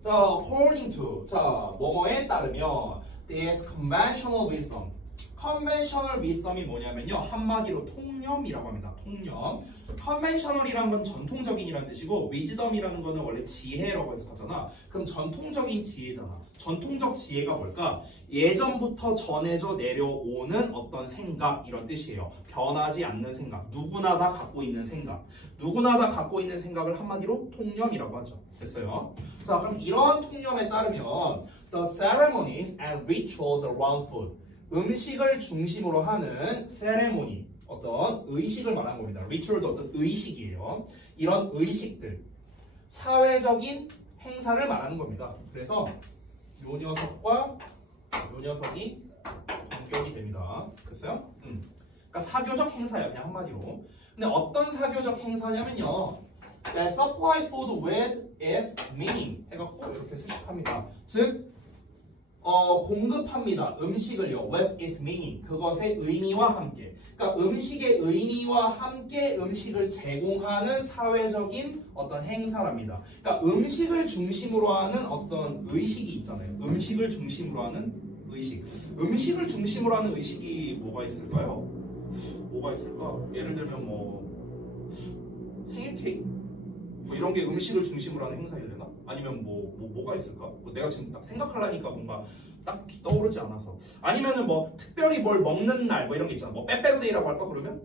자, according to, 자, 뭐뭐에 따르면 this conventional wisdom. conventional wisdom이 뭐냐면요. 한마디로 통념이라고 합니다. 통념. conventional이라는 건 전통적인이라는 뜻이고 wisdom이라는 거는 원래 지혜라고 해석하잖아. 그럼 전통적인 지혜잖아. 전통적 지혜가 뭘까? 예전부터 전해져 내려오는 어떤 생각 이런 뜻이에요. 변하지 않는 생각. 누구나 다 갖고 있는 생각. 누구나 다 갖고 있는 생각을 한마디로 통념이라고 하죠. 됐어요? 자, 그럼 이런 통념에 따르면 the ceremonies and rituals around food. 음식을 중심으로 하는 세레모니, 어떤 의식을 말하는 겁니다. 리추얼도 어떤 의식이에요. 이런 의식들, 사회적인 행사를 말하는 겁니다. 그래서 요 녀석과 요 녀석이 동격이 됩니다. 됐어요? 그러니까 사교적 행사예요. 그냥 한마디로. 근데 어떤 사교적 행사냐면요. That supply food with its meaning 해갖고 이렇게 수식합니다. 즉 공급합니다. 음식을요. With its meaning. 그것의 의미와 함께. 그러니까 음식의 의미와 함께 음식을 제공하는 사회적인 어떤 행사랍니다. 그러니까 음식을 중심으로 하는 어떤 의식이 있잖아요. 음식을 중심으로 하는 의식. 음식을 중심으로 하는 의식이 뭐가 있을까요? 뭐가 있을까? 예를 들면 뭐 생일 케이크? 뭐 이런 게 음식을 중심으로 하는 행사일래나? 아니면 뭐가 있을까? 뭐 내가 지금 딱 생각하려니까 뭔가 딱 떠오르지 않아서. 아니면은 뭐 특별히 뭘 먹는 날 뭐 이런 게 있잖아. 뭐 빼빼로데이라고 할까 그러면?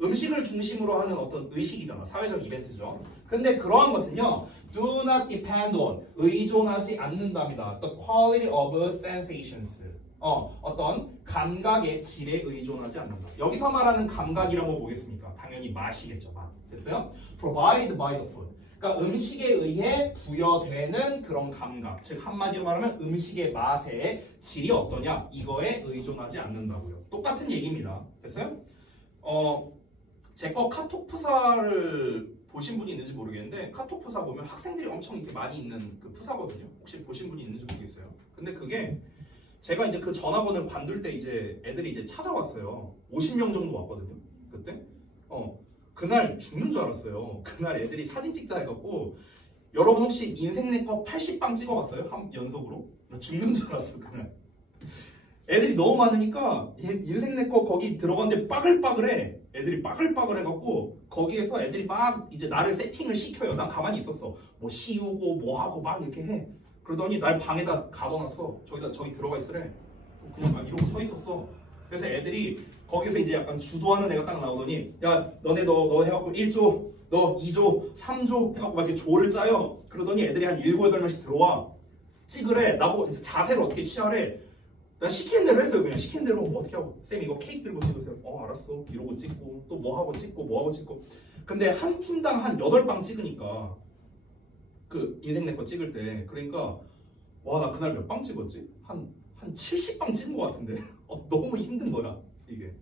음식을 중심으로 하는 어떤 의식이잖아. 사회적 이벤트죠. 근데 그러한 것은요. Do not depend on. 의존하지 않는답니다. The quality of sensations. 어떤 감각의 질에 의존하지 않는다. 여기서 말하는 감각이란 거 뭐겠습니까? 당연히 맛이겠죠. 맛. 됐어요? Provided by the food. 그러니까 음식에 의해 부여되는 그런 감각. 즉 한마디로 말하면 음식의 맛의 질이 어떠냐? 이거에 의존하지 않는다고요. 똑같은 얘기입니다. 됐어요? 제 거 카톡 프사를 보신 분이 있는지 모르겠는데 카톡 프사 보면 학생들이 엄청 이렇게 많이 있는 그 프사거든요. 혹시 보신 분이 있는지 모르겠어요. 근데 그게 제가 이제 그 전학원을 관둘 때 이제 애들이 이제 찾아왔어요. 50명 정도 왔거든요. 그때. 그날 죽는 줄 알았어요. 그날 애들이 사진 찍자 해갖고 여러분 혹시 인생 내거 80방 찍어봤어요? 한 연속으로? 나 죽는 줄 알았어 그날. 애들이 너무 많으니까 인생 내거 거기 들어갔는데 빠글빠글해. 애들이 빠글빠글해갖고 거기에서 애들이 막 이제 나를 세팅을 시켜요. 난 가만히 있었어. 뭐 씌우고 뭐 하고 막 이렇게 해. 그러더니 날 방에다 가둬놨어. 저기 들어가 있으래. 그냥 막 이러고 서 있었어. 그래서 애들이 거기서 이제 약간 주도하는 애가 딱 나오더니 야 너네 너 해갖고 1조 너 2조 3조 해갖고 막 이렇게 조를 짜요. 그러더니 애들이 한 7, 8명씩 들어와 찍으래. 나보고 이제 자세를 어떻게 취하래. 난 시키는 대로 했어요. 그냥 시키는 대로 뭐 어떻게 하고 쌤 이거 케이크 들고 찍으세요. 알았어. 이러고 찍고 또 뭐 하고 찍고 뭐 하고 찍고. 근데 한 팀당 한 8방 찍으니까 그 인생 내 거 찍을 때 그러니까 와 나 그날 몇 방 찍었지? 한 70방 찍은 것 같은데 너무 힘든 거야 이게.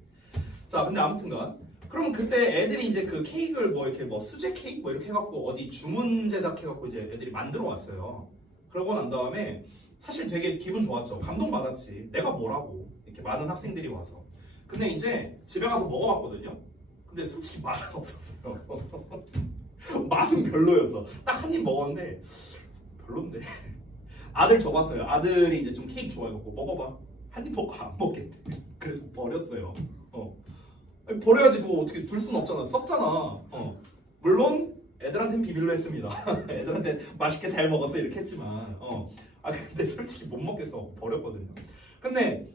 자 근데 아무튼간 그럼 그때 애들이 이제 그 케이크를 뭐 이렇게 뭐 수제 케이크 뭐 이렇게 해갖고 어디 주문 제작해갖고 이제 애들이 만들어 왔어요. 그러고 난 다음에 사실 되게 기분 좋았죠. 감동받았지. 내가 뭐라고 이렇게 많은 학생들이 와서. 근데 이제 집에 가서 먹어봤거든요. 근데 솔직히 맛은 없었어요. 맛은 별로였어. 딱 한 입 먹었는데 별론데. 아들 줘봤어요. 아들이 이제 좀 케이크 좋아해갖고 먹어봐. 한 입 먹고 안 먹겠대. 그래서 버렸어요. 아니, 버려야지. 그거 어떻게 둘 수는 없잖아. 썩잖아. 물론 애들한테는 비밀로 했습니다. 애들한테 맛있게 잘 먹었어 이렇게 했지만 근데 솔직히 못 먹겠어. 버렸거든요. 근데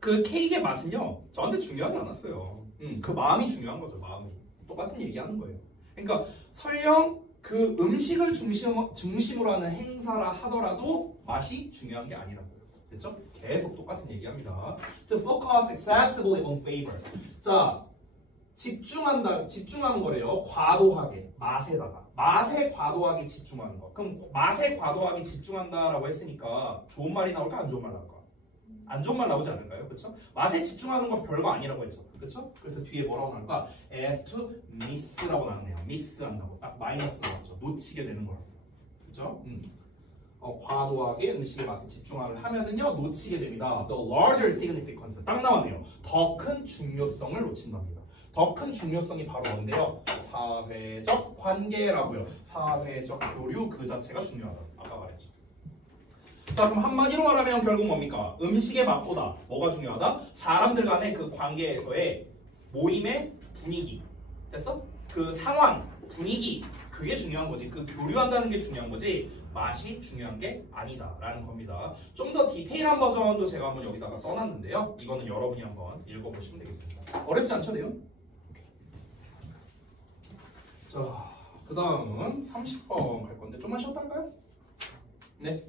그 케이크의 맛은요 저한테 중요하지 않았어요. 그 마음이 중요한 거죠. 마음이. 똑같은 얘기하는 거예요. 그러니까 설령 그 음식을 중심으로 하는 행사라 하더라도 맛이 중요한 게 아니라고요. 됐죠? 계속 똑같은 얘기합니다. To focus excessively on flavor. 자, 집중하는 거래요. 과도하게, 맛에다가. 맛에 과도하게 집중하는 거. 그럼 맛에 과도하게 집중한다라고 했으니까 좋은 말이 나올까? 안 좋은 말 나올까? 안 좋은 말 나오지 않을까요? 그렇죠? 맛에 집중하는 건 별거 아니라고 했죠. 그렇죠? 그래서 뒤에 뭐라고 나올까? as to miss라고 나왔네요. miss한다고. 딱 마이너스 나왔죠. 놓치게 되는 거라고. 그렇죠? 과도하게 음식의 맛에 집중을 하면은요 놓치게 됩니다. The larger significance 딱 나왔네요. 더 큰 중요성을 놓친답니다. 더 큰 중요성이 바로 뭔데요? 사회적 관계라고요. 사회적 교류 그 자체가 중요하다. 아까 말했죠. 자 그럼 한마디로 말하면 결국 뭡니까? 음식의 맛보다 뭐가 중요하다? 사람들 간의 그 관계에서의 모임의 분위기. 됐어? 그 상황, 분위기 그게 중요한 거지. 그 교류한다는 게 중요한 거지. 맛이 중요한 게 아니다라는 겁니다. 좀 더 디테일한 버전도 제가 한번 여기다가 써놨는데요. 이거는 여러분이 한번 읽어보시면 되겠습니다. 어렵지 않죠, 내용? 자, 그 다음은 30번 갈 건데 좀만 쉬었다 할까요? 네.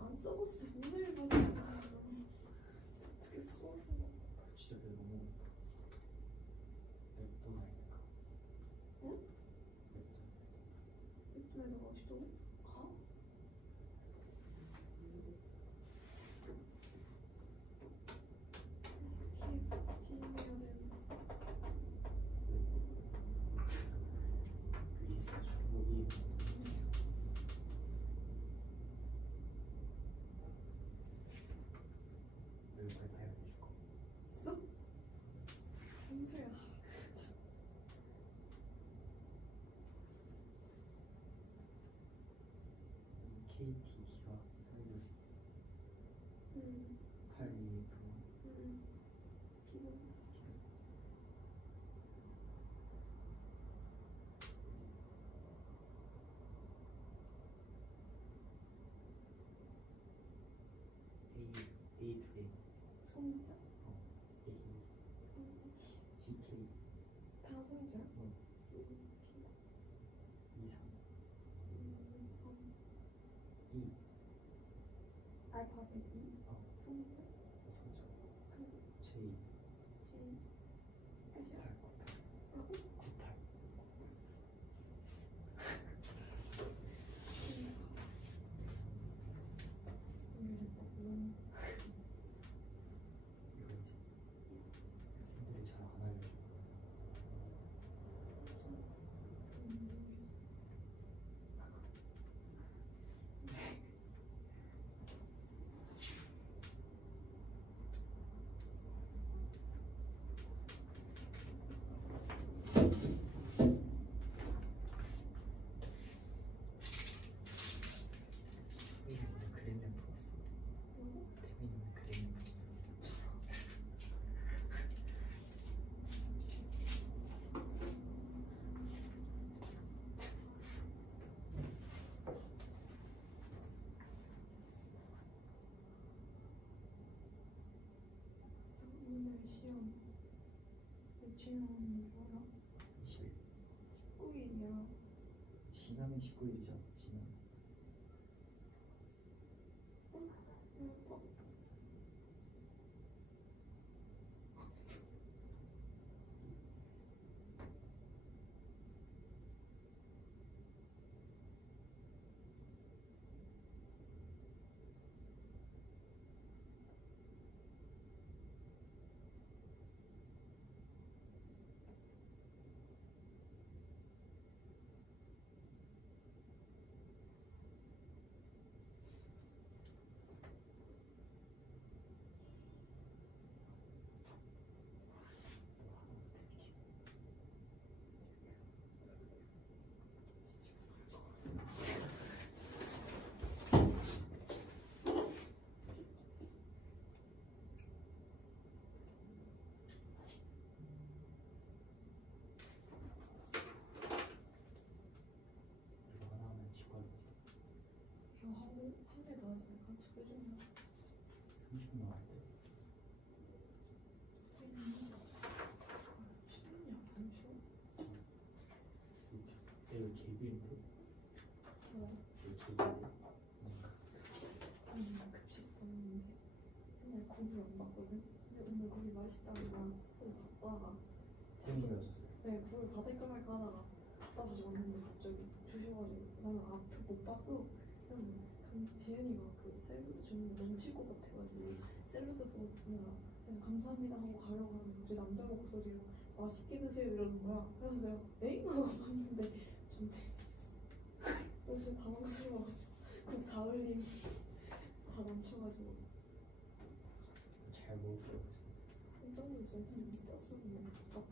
안 써봤어. 오늘 보니까 어떻게 써? 진짜 배 너무 냅둬 놔야겠다. 응? 왜 나가 또 가? 위에서 주먹이 왜 와이파이 안 해줄 거? 써? 언제? KT가 한국 음. 82 지금 A 두 개. 소문자? A CK 다 소문자? 응. C, K, 2 3 2, 3 E 알파벳 E 소문자? 소자 그리고 J J 끝이야? 8 98 이거지. 학생들이 잘 안 알려줘. 태민이는 그림을 풀었어. 태민이는 그림을 풀었어. 오늘 시험 며칠 남았는지 알아? 20일. 19일이야. 지나면 19일이죠. 지나면. 이거 하나 하면 직관이지. 이거 하고 한개 더 하지 않을까? 두개 정도 30분 나올 때. 추웠냐? 안 추워? 이거 개비인데? 뭐? 이거 개비인데? 아니 나 급식 봤는데 맨날 국을 안 먹거든? 근데 오늘 국이 맛있다고 막 갔다가 태민이가 줬어요. 네 국을 받을까 말까 하다가 갖다 다시 왔는데 갑자기 주셔가지고 나는 앞을 못 봐서 그냥 재현이가 그 샐러드 줬는데 넘칠 것 같아가지고 샐러드 보느라 그냥 감사합니다 하고 가려고 하는데 갑자기 남자 목소리로 맛있게 드세요 이러는 거야. 그래서 내가 에잉? 하고 봤는데 좀 되게 그래서 진짜 당황스러워가지고 국 다 흘린 다 넘쳐가지고 잘 먹을 필요가 있어. 깜짝 놀랐어. 진짜 미쳤었는데 답답해.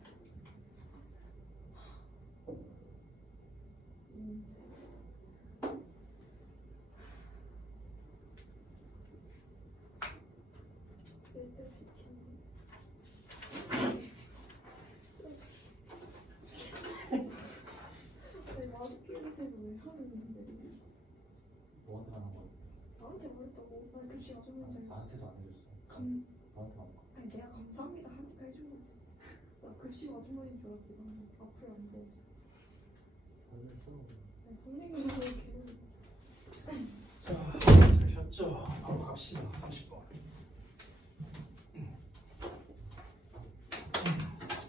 쓸데없이 친구. 아니 맛있게 드세요 왜 하는데 너한테 안 한 거야? 나한테 말했다고. 난 급식 아줌마인 줄 알고. 나한테도 안 해줬어. 나한테 안 한 거야. 아니 내가 감사합니다 하니까 해준 거지. 나 급식 아줌마인 줄 알았지. 나는 앞을 안 보였어. 설렜어. 난 설레면서 개놀랐지. 자, 잘 쉬었죠? 바로 갑시다. 30번.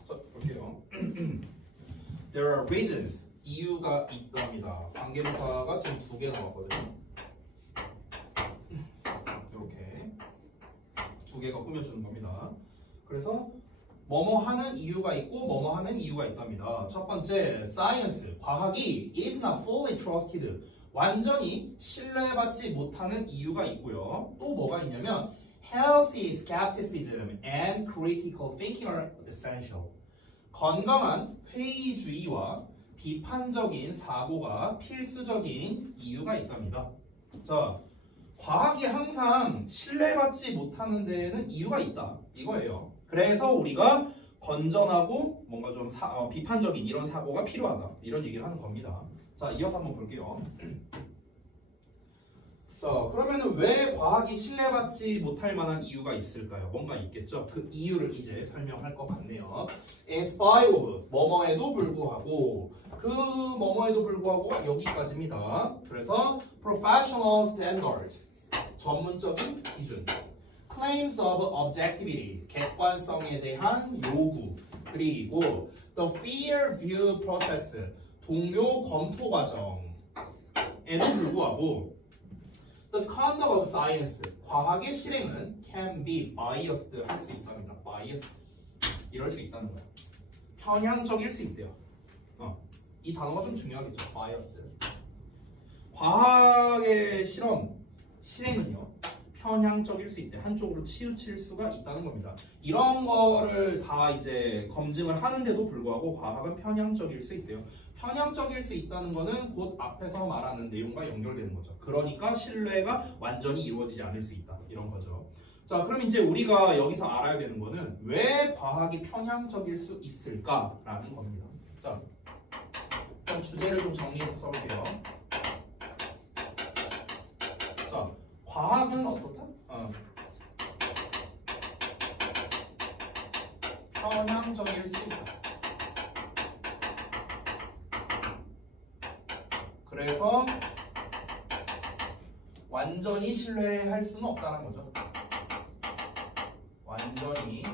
자, 볼게요. There are reasons. 이유가 있답니다. 관계부사가 지금 2개 나왔거든요. 이렇게 2개가 꾸며주는 겁니다. 그래서 뭐뭐 하는 이유가 있고 뭐뭐 하는 이유가 있답니다. 첫 번째, science, 과학이 is not fully trusted. 완전히 신뢰받지 못하는 이유가 있고요. 또 뭐가 있냐면 healthy skepticism and critical thinking are essential. 건강한 회의주의와 비판적인 사고가 필수적인 이유가 있답니다. 자, 과학이 항상 신뢰받지 못하는 데에는 이유가 있다. 이거예요. 그래서 우리가 건전하고 뭔가 좀 비판적인 이런 사고가 필요하다. 이런 얘기를 하는 겁니다. 자, 이어서 한번 볼게요. 자, 그러면은 왜 과학이 신뢰받지 못할 만한 이유가 있을까요? 뭔가 있겠죠? 그 이유를 이제 설명할 것 같네요. In spite of, 뭐뭐에도 불구하고, 그 뭐뭐에도 불구하고 여기까지입니다. 그래서 professional standards, 전문적인 기준, claims of objectivity, 객관성에 대한 요구, 그리고 the peer review process, 동료 검토 과정에도 불구하고 The conduct of science, 과학의 실행은 can be biased, 할 수 있답니다. biased, 이럴 수 있다는 거예요. 편향적일 수 있대요. 이 단어가 좀 중요하겠죠. biased. 과학의 실행은요, 편향적일 수 있대. 한쪽으로 치우칠 수가 있다는 겁니다. 이런 거를 다 이제 검증을 하는데도 불구하고 과학은 편향적일 수 있대요. 편향적일 수 있다는 거는 곧 앞에서 말하는 내용과 연결되는 거죠. 그러니까 신뢰가 완전히 이루어지지 않을 수 있다. 이런 거죠. 자, 그럼 이제 우리가 여기서 알아야 되는 거는 왜 과학이 편향적일 수 있을까라는 겁니다. 자, 일단 주제를 좀 정리해서 써볼게요. 자, 과학은 어떻다? 편향적일 수 있다. 그래서 완전히 신뢰할 수는 없다는 거죠. 완전히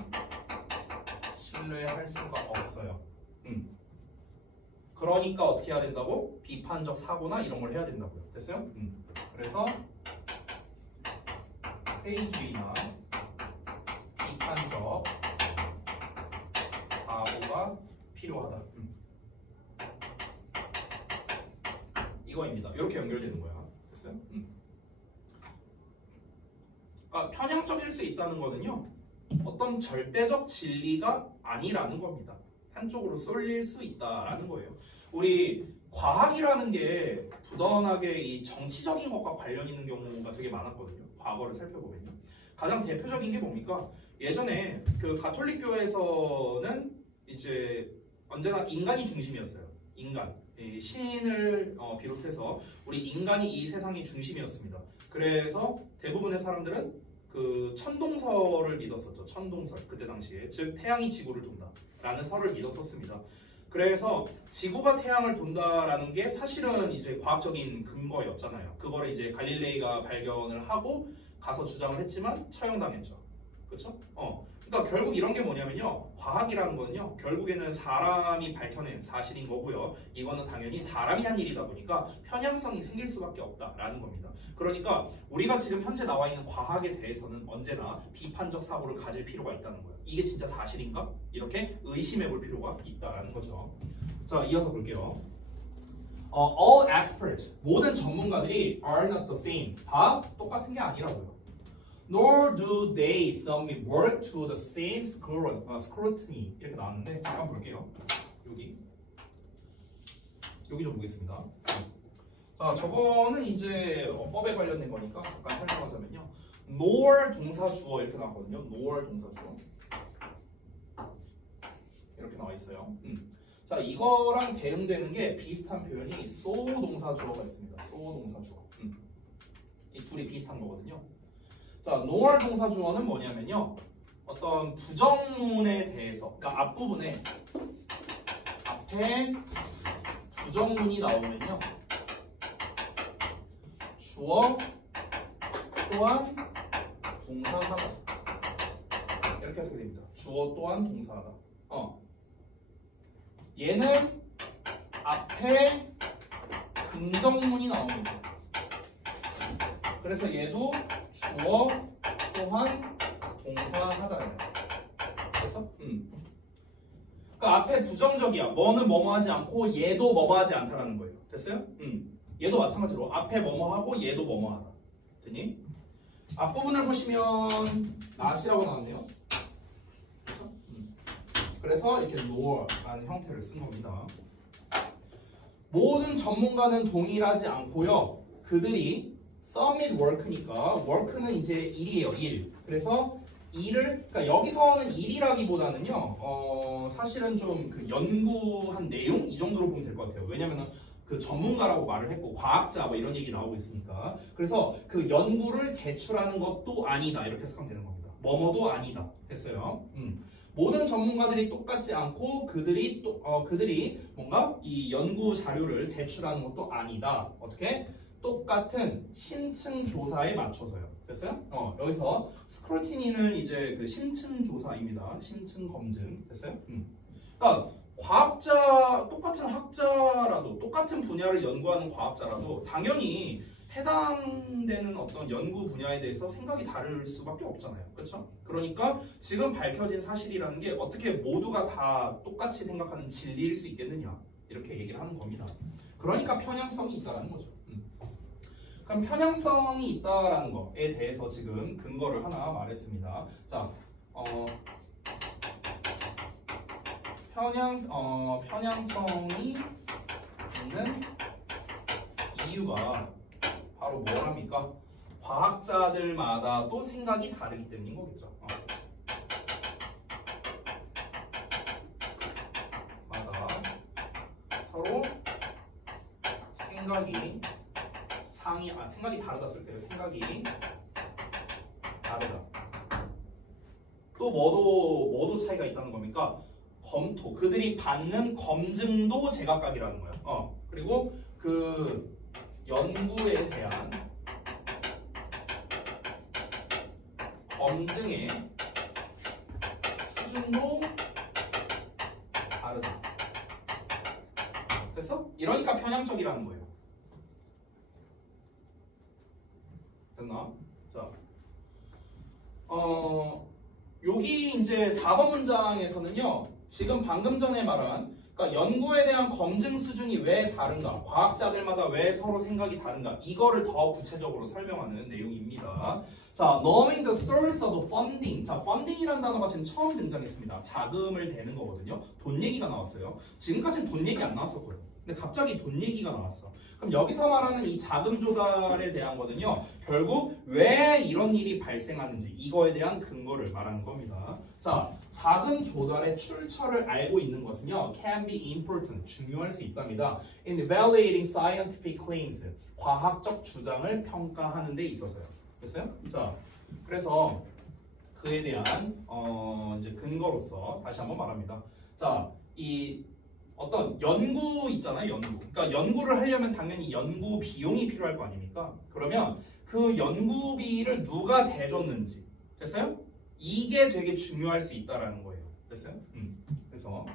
신뢰할 수가 없어요. 그러니까 어떻게 해야 된다고? 비판적 사고나 이런 걸 해야 된다고요. 됐어요? 그래서 회의주의나 비판적 사고가 필요하다. 이거입니다. 이렇게 연결되는 거야. 됐어요? 편향적일 수 있다는 거는요, 어떤 절대적 진리가 아니라는 겁니다. 한쪽으로 쏠릴 수 있다라는 거예요. 우리 과학이라는 게 부단하게 이 정치적인 것과 관련 있는 경우가 되게 많았거든요. 과거를 살펴보면요. 가장 대표적인 게 뭡니까? 예전에 그 가톨릭 교회에서는 이제 언제나 인간이 중심이었어요. 인간. 신을 비롯해서 우리 인간이 이 세상의 중심이었습니다. 그래서 대부분의 사람들은 그 천동설을 믿었었죠. 천동설. 그때 당시에. 즉 태양이 지구를 돈다라는 설을 믿었었습니다. 그래서 지구가 태양을 돈다라는 게 사실은 이제 과학적인 근거였잖아요. 그거를 이제 갈릴레이가 발견을 하고 가서 주장을 했지만 처형당했죠. 그렇죠? 그러니까 결국 이런 게 뭐냐면요. 과학이라는 거는요. 결국에는 사람이 밝혀낸 사실인 거고요. 이거는 당연히 사람이 한 일이다 보니까 편향성이 생길 수밖에 없다라는 겁니다. 그러니까 우리가 지금 현재 나와 있는 과학에 대해서는 언제나 비판적 사고를 가질 필요가 있다는 거예요. 이게 진짜 사실인가? 이렇게 의심해 볼 필요가 있다라는 거죠. 자, 이어서 볼게요. All experts, 모든 전문가들이 are not the same. 다 똑같은 게 아니라고요. Nor do they submit work to the same scrutiny. 이렇게 나왔는데 잠깐 볼게요. 여기 좀 보겠습니다. 자, 저거는 이제 어법에 관련된 거니까 잠깐 설명하자면요. nor 동사 주어 이렇게 나왔거든요. nor 동사 주어 이렇게 나와 있어요. 자, 이거랑 대응되는 게 비슷한 표현이 so 동사 주어가 있습니다. so 동사 주어. 이 둘이 비슷한 거거든요. 자, nor 동사 주어는 뭐냐면요. 어떤 부정문에 대해서, 그러니까 앞부분에 앞에 부정문이 나오면요. 주어 또한 동사하다. 이렇게 해석이 됩니다. 주어 또한 동사하다. 얘는 앞에 긍정문이 나옵니다. 그래서 얘도 주어 또한 동사하다예요. 됐어? 그러니까 앞에 부정적이야. 뭐는 뭐뭐하지 않고 얘도 뭐뭐하지 않다라는 거예요. 됐어요? 얘도 마찬가지로 앞에 뭐뭐하고 얘도 뭐뭐하다. 됐니? 앞부분을 보시면 not이라고 나왔네요. 그렇죠? 그래서 이렇게 nor라는 형태를 쓴 겁니다. 모든 전문가는 동일하지 않고요. 그들이 submit work니까 work는 이제 일이에요, 일. 그래서 일을, 그러니까 여기서는 일이라기보다는요, 사실은 좀 그 연구한 내용 이 정도로 보면 될 것 같아요. 왜냐면은 그 전문가라고 말을 했고 과학자 뭐 이런 얘기 나오고 있으니까. 그래서 그 연구를 제출하는 것도 아니다 이렇게 해석하면 되는 겁니다. 뭐뭐도 아니다 했어요. 모든 전문가들이 똑같지 않고 그들이 뭔가 이 연구 자료를 제출하는 것도 아니다. 어떻게? 똑같은 심층 조사에 맞춰서요. 됐어요? 여기서 스크루티니는 이제 그 심층 조사입니다. 심층 검증. 됐어요? 그러니까 과학자, 똑같은 학자라도, 똑같은 분야를 연구하는 과학자라도 당연히 해당되는 어떤 연구 분야에 대해서 생각이 다를 수밖에 없잖아요. 그렇죠? 그러니까 지금 밝혀진 사실이라는 게 어떻게 모두가 다 똑같이 생각하는 진리일 수 있겠느냐 이렇게 얘기를 하는 겁니다. 그러니까 편향성이 있다는 거죠. 그럼 편향성이 있다라는 거에 대해서 지금 근거를 하나 말했습니다. 자, 편향성이 있는 이유가 바로 뭐랍니까? 과학자들마다 또 생각이 다르기 때문인 거겠죠. 마다 서로 생각이 생각이 다르다 쓸 때요. 생각이 다르다. 또 뭐도 차이가 있다는 겁니까? 검토. 그들이 받는 검증도 제각각이라는 거예요. 그리고 그 연구에 대한 검증의 수준도 다르다. 됐어? 이러니까 편향적이라는 거예요. 됐나? 자, 여기 이제 4번 문장에서는요, 지금 방금 전에 말한, 그러니까 연구에 대한 검증 수준이 왜 다른가, 과학자들마다 왜 서로 생각이 다른가, 이거를 더 구체적으로 설명하는 내용입니다. 자, knowing the source of funding. 자, funding이라는 단어가 지금 처음 등장했습니다. 자금을 대는 거거든요. 돈 얘기가 나왔어요. 지금까지는 돈 얘기 안 나왔었거든요. 근데 갑자기 돈 얘기가 나왔어. 그럼 여기서 말하는 이 자금 조달에 대한 거는요, 결국 왜 이런 일이 발생하는지 이거에 대한 근거를 말하는 겁니다. 자, 자금 조달의 출처를 알고 있는 것은요, can be important, 중요할 수 있답니다. In evaluating scientific claims, 과학적 주장을 평가하는 데 있어서요. 됐어요? 자, 그래서 그에 대한 이제 근거로서 다시 한번 말합니다. 자, 이 어떤 연구 있잖아요, 연구. 그러니까 연구를 하려면 당연히 연구 비용이 필요할 거 아닙니까? 그러면 그 연구비를 누가 대줬는지, 됐어요? 이게 되게 중요할 수 있다라는 거예요. 됐어요? 그래서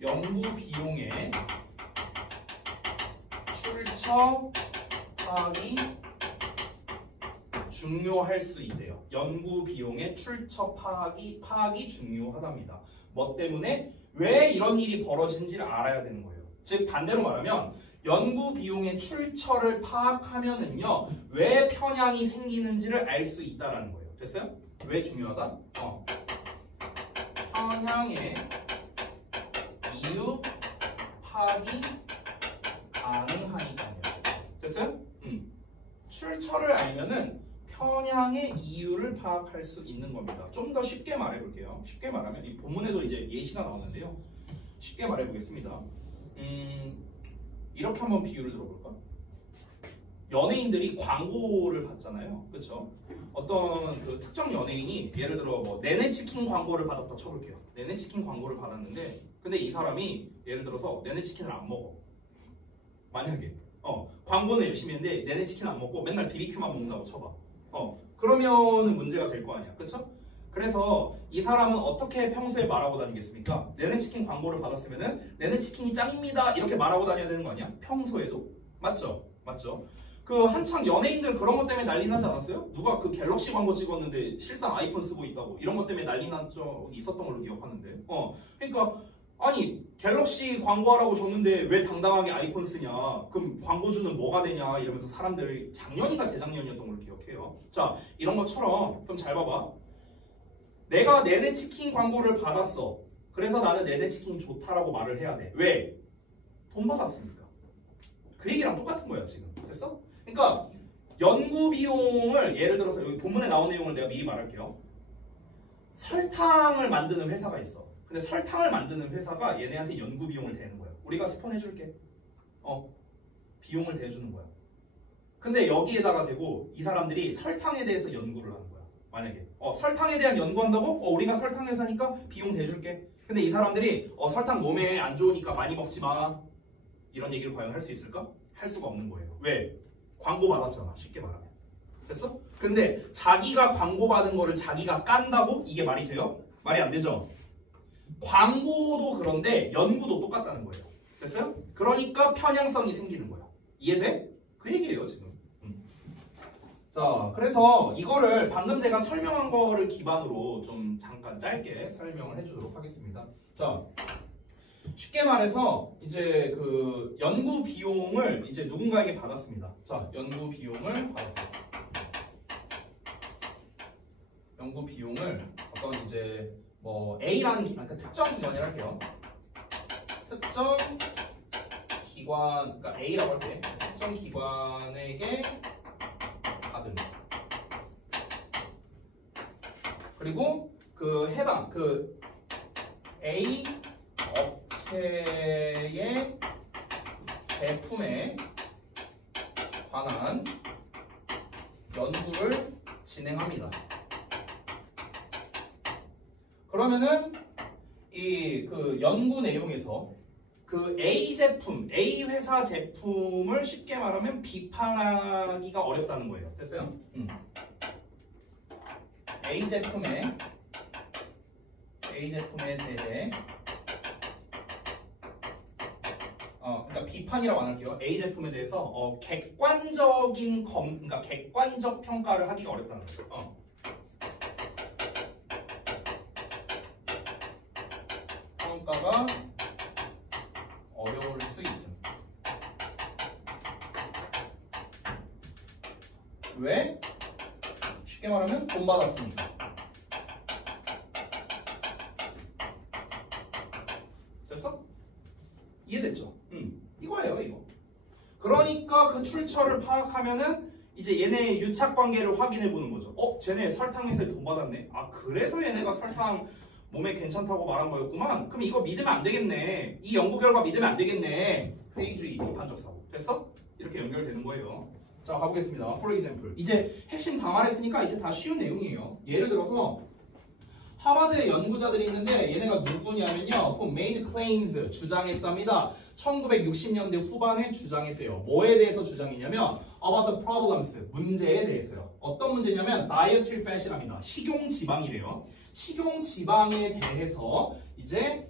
연구 비용의 출처 파악이 중요할 수 있대요. 연구 비용의 출처 파악이 중요하답니다. 뭐 때문에? 왜 이런 일이 벌어진지를 알아야 되는 거예요. 즉 반대로 말하면 연구 비용의 출처를 파악하면은요, 왜 편향이 생기는지를 알 수 있다라는 거예요. 됐어요? 왜 중요하다? 편향의 이유 파악이 가능하니까요. 됐어요? 출처를 알면은 편향의 이유를 파악할 수 있는 겁니다. 좀 더 쉽게 말해볼게요. 쉽게 말하면 이 본문에도 이제 예시가 나오는데요. 쉽게 말해보겠습니다. 이렇게 한번 비유를 들어볼까? 연예인들이 광고를 받잖아요. 그렇죠? 어떤 그 특정 연예인이 예를 들어 뭐 내내치킨 광고를 받았다 쳐볼게요. 내내치킨 광고를 받았는데 근데 이 사람이 예를 들어서 내내치킨을 안 먹어. 만약에 광고는 열심히 했는데 내내치킨 안 먹고 맨날 BBQ만 먹는다고 쳐봐. 그러면은 문제가 될 거 아니야. 그렇죠? 그래서 이 사람은 어떻게 평소에 말하고 다니겠습니까? 내내치킨 광고를 받았으면은 내내치킨이 짱입니다 이렇게 말하고 다녀야 되는 거 아니야? 평소에도. 맞죠? 맞죠? 그 한창 연예인들 그런 것 때문에 난리 나지 않았어요? 누가 그 갤럭시 광고 찍었는데 실상 아이폰 쓰고 있다고 이런 것 때문에 난리 난 적 있었던 걸로 기억하는데. 그러니까 아니 갤럭시 광고하라고 줬는데 왜 당당하게 아이폰 쓰냐, 그럼 광고주는 뭐가 되냐 이러면서 사람들이 작년인가 재작년이었던 걸로 기억해요. 자, 이런 것처럼 좀 잘 봐봐. 내가 내내치킨 광고를 받았어. 그래서 나는 내내치킨이 좋다라고 말을 해야 돼. 왜? 돈 받았으니까. 그 얘기랑 똑같은 거야 지금. 그러니까 연구 비용을 예를 들어서 여기 본문에 나온 내용을 내가 미리 말할게요. 설탕을 만드는 회사가 있어. 근데 설탕을 만드는 회사가 얘네한테 연구 비용을 대는 거야. 우리가 스폰 해줄게. 비용을 대주는 거야. 근데 여기에다가 대고 이 사람들이 설탕에 대해서 연구를 하는 거야. 만약에 설탕에 대한 연구한다고? 우리가 설탕 회사니까 비용 대줄게. 근데 이 사람들이 설탕 몸에 안 좋으니까 많이 먹지 마. 이런 얘기를 과연 할 수 있을까? 할 수가 없는 거예요. 왜? 광고 받았잖아. 쉽게 말하면. 됐어? 근데 자기가 광고 받은 거를 자기가 깐다고? 이게 말이 돼요? 말이 안 되죠? 광고도 그런데 연구도 똑같다는 거예요. 됐어요? 그러니까 편향성이 생기는 거야. 이해돼? 그 얘기예요 지금. 자, 그래서 이거를 방금 제가 설명한 거를 기반으로 좀 잠깐 짧게 설명을 해주도록 하겠습니다. 자, 쉽게 말해서 이제 그 연구 비용을 이제 누군가에게 받았습니다. 자, 연구 비용을 받았어요. 연구 비용을 어떤 이제 뭐 A라는 기관, 그러니까 특정 기관이라 할게요. 특정 기관, 그러니까 A라고 할게. 특정 기관에게 받은. 그리고 그 해당 그 A 업체의 제품에 관한 연구를 진행합니다. 그러면은 이 그 연구 내용에서 그 A 제품, A 회사 제품을 쉽게 말하면 비판하기가 어렵다는 거예요. 됐어요? A 제품에 대해 그러니까 비판이라고 안 할게요. A 제품에 대해서 객관적인 그러니까 객관적 평가를 하기가 어렵다는 거예요. 평가가 어려울 수 있음. 왜? 쉽게 말하면 돈 받았으니까. 됐어? 이해됐죠? 이거예요, 이거. 그러니까 그 출처를 파악하면은 이제 얘네의 유착 관계를 확인해 보는 거죠. 쟤네 설탕에서 돈 받았네. 그래서 얘네가 설탕 몸에 괜찮다고 말한 거였구만. 그럼 이거 믿으면 안 되겠네. 이 연구 결과 믿으면 안 되겠네. 회의주의, 비판적 사고. 됐어? 이렇게 연결되는 거예요. 자, 가보겠습니다. For example. 이제 핵심 다 말했으니까 이제 다 쉬운 내용이에요. 예를 들어서 하버드의 연구자들이 있는데 얘네가 누구냐면요. who made claims, 주장했답니다. 1960년대 후반에 주장했대요. 뭐에 대해서 주장했냐면 about the problems, 문제에 대해서요. 어떤 문제냐면 dietary fat이랍니다. 식용지방이래요. 식용지방에 대해서 이제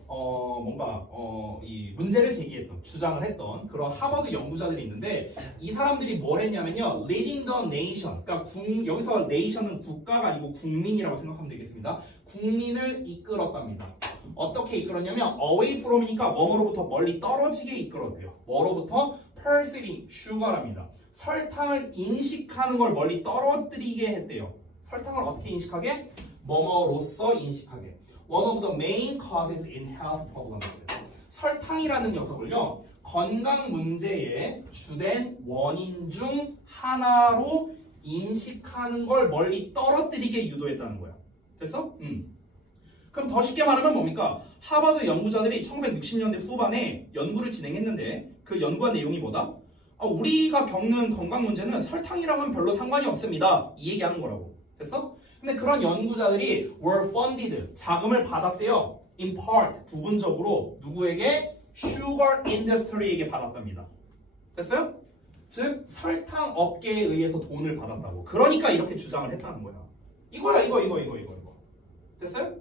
이 문제를 제기했던, 주장을 했던 그런 하버드 연구자들이 있는데 이 사람들이 뭘 했냐면요. leading the nation, 그러니까 여기서 nation은 국가가 아니고 국민이라고 생각하면 되겠습니다. 국민을 이끌었답니다. 어떻게 이끌었냐면 away from이니까 뭐로부터 멀리 떨어지게 이끌었대요. 뭐로부터? perceiving sugar랍니다. 설탕을 인식하는 걸 멀리 떨어뜨리게 했대요. 설탕을 어떻게 인식하게? 뭐뭐로서 인식하게. One of the main causes in health problems. 설탕이라는 녀석을요, 건강 문제의 주된 원인 중 하나로 인식하는 걸 멀리 떨어뜨리게 유도했다는 거야. 됐어? 그럼 더 쉽게 말하면 뭡니까? 하버드 연구자들이 1960년대 후반에 연구를 진행했는데 그 연구한 내용이 뭐다? 우리가 겪는 건강 문제는 설탕이랑은 별로 상관이 없습니다. 이 얘기하는 거라고. 됐어? 근데 그런 연구자들이 were funded, 자금을 받았대요. in part, 부분적으로 누구에게? sugar industry에게 받았답니다. 됐어요? 즉 설탕 업계에 의해서 돈을 받았다고. 그러니까 이렇게 주장을 했다는 거야. 이거야, 이거. 됐어요?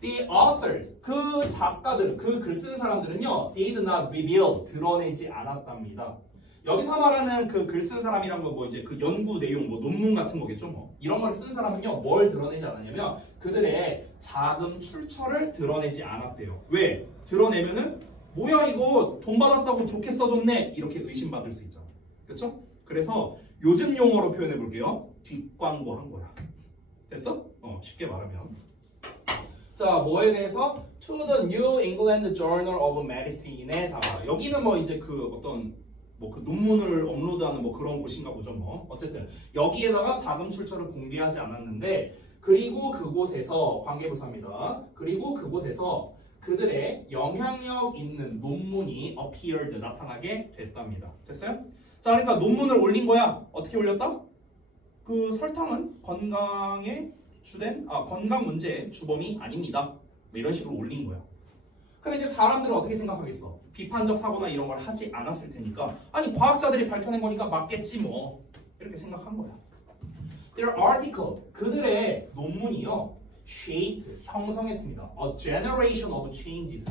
The authors, 그 작가들, 그 글 쓴 사람들은요, they did not reveal, 드러내지 않았답니다. 여기서 말하는 그 글 쓴 사람이란 건 뭐 이제 그 연구 내용, 뭐 논문 같은 거겠죠, 뭐. 이런 걸 쓴 사람은요, 뭘 드러내지 않았냐면 그들의 자금 출처를 드러내지 않았대요. 왜? 드러내면은 뭐야 이거 돈 받았다고 좋게 써줬네 이렇게 의심받을 수 있잖아. 그렇죠? 그래서 요즘 용어로 표현해 볼게요. 뒷광고 한 거야. 됐어? 쉽게 말하면. 자, 뭐에 대해서? To the New England Journal of Medicine에 다. 여기는 뭐 이제 그 어떤 뭐 그 논문을 업로드하는 뭐 그런 곳인가 보죠. 뭐 어쨌든 여기에다가 자금 출처를 공개하지 않았는데 그리고 그곳에서 관계부사입니다. 그리고 그곳에서 그들의 영향력 있는 논문이 appeared 나타나게 됐답니다. 됐어요? 자, 그러니까 논문을 올린 거야. 어떻게 올렸다? 그 설탕은 건강에 주된 건강 문제의 주범이 아닙니다. 뭐 이런 식으로 올린 거야. 그럼 이제 사람들은 어떻게 생각하겠어? 비판적 사고나 이런 걸 하지 않았을 테니까 아니 과학자들이 밝혀낸 거니까 맞겠지 뭐 이렇게 생각한 거야. Their article 그들의 논문이요 shaped 형성했습니다. A generation of changes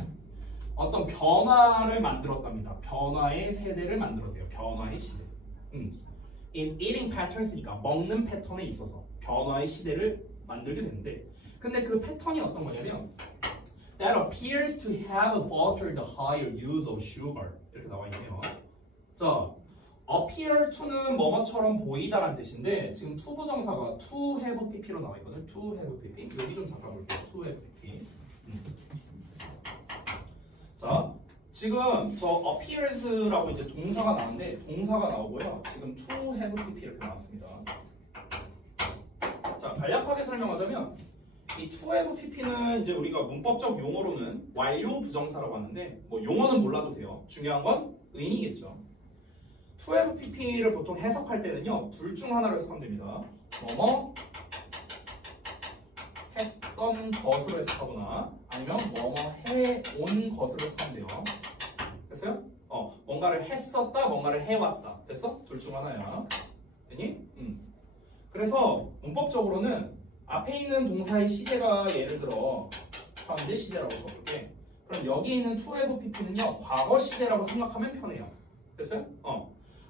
어떤 변화를 만들었답니다. 변화의 세대를 만들었대요. 변화의 시대. In eating patterns니까 먹는 패턴에 있어서 변화의 시대를 만들게 되는데 근데 그 패턴이 어떤 거냐면 that appears to have fostered the higher use of sugar 이렇게 나와 있네요. 자, appear to는 뭐뭐처럼 보이다라는 뜻인데 지금 to 부정사가 to have pp로 나와 있거든. to have pp 여기 좀 잡아볼게요. to have pp. 자, 지금 저 appears라고 이제 동사가 나오는데 동사가 나오고요. 지금 to have pp 이렇게 나왔습니다. 자, 간략하게 설명하자면 이 to have pp는 이제 우리가 문법적 용어로는 완료 부정사라고 하는데 뭐 용어는 몰라도 돼요. 중요한 건 의미겠죠. to have pp를 보통 해석할 때는요 둘 중 하나로 해석하면 됩니다. 뭐뭐 했던 것으로 해석하거나 아니면 뭐뭐 해온 것으로 해석하면 돼요. 됐어요? 뭔가를 했었다, 뭔가를 해왔다. 됐어? 둘 중 하나야. 됐니? 그래서 문법적으로는 앞에 있는 동사의 시제가 예를 들어 현재 시제라고 적을게. 그럼 여기 있는 to have pp는요 과거 시제라고 생각하면 편해요. 됐어요?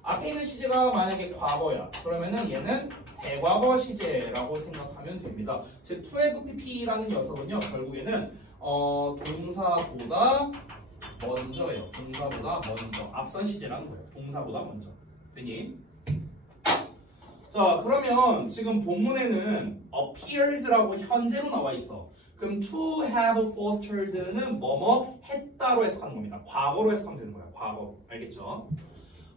앞에 있는 시제가 만약에 과거야. 그러면은 얘는 대과거 시제라고 생각하면 됩니다. 즉 to have pp라는 녀석은요 결국에는 동사보다 먼저예요. 동사보다 먼저. 앞선 시제라는 거예요. 동사보다 먼저. 됐니? 자, 그러면 지금 본문에는 appears라고 현재로 나와 있어. 그럼 to have fostered는 뭐뭐 했다로 해석하는 겁니다. 과거로 해석하면 되는 거야. 과거. 알겠죠?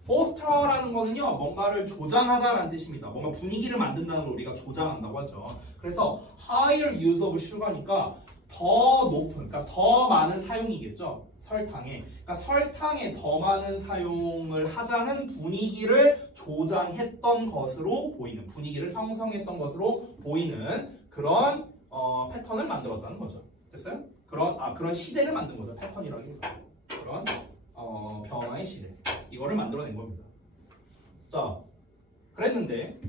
foster라는 거는요 뭔가를 조장하다라는 뜻입니다. 뭔가 분위기를 만든다는 걸 우리가 조장한다고 하죠. 그래서 higher use of sugar니까 더 높은, 그러니까 더 많은 사용이겠죠. 설탕에. 그러니까 설탕에 더 많은 사용을 하자는 분위기를 조장했던 것으로 보이는, 분위기를 형성했던 것으로 보이는 그런 패턴을 만들었다는 거죠. 됐어요? 그런 시대를 만든 거죠. 패턴이라는 게 그런 변화의 시대. 이거를 만들어낸 겁니다. 자, 그랬는데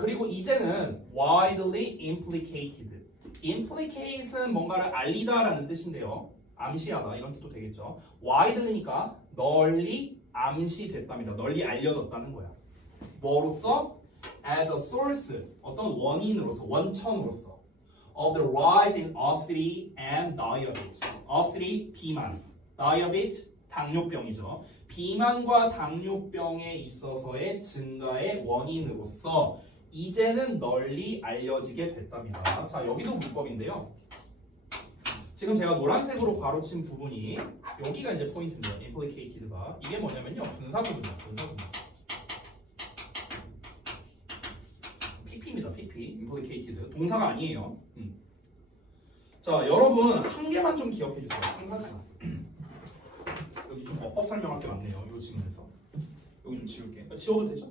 그리고 이제는 widely implicated. implicate은 뭔가를 알리다라는 뜻인데요. 암시하다 이런 뜻도 되겠죠. widely니까 널리 암시됐답니다. 널리 알려졌다는 거야. 뭐로써? as a source, 어떤 원인으로서, 원천으로서 of the rise in obesity and diabetes. obesity, 비만, diabetes, 당뇨병이죠. 비만과 당뇨병에 있어서의 증가의 원인으로서 이제는 널리 알려지게 됐답니다. 자, 여기도 문법인데요. 지금 제가 노란색으로 가로친 부분이 여기가 이제 포인트입니다. implicated가. 이게 뭐냐면요. 분사구문이에요. 분사구문. pp입니다. pp. implicated. 동사가 아니에요. 자, 여러분 한 개만 좀 기억해 주세요. 한 가지만. 여기 좀 어법 설명할 게 많네요. 이 지문에서. 여기 좀 지울게. 지워도 되죠?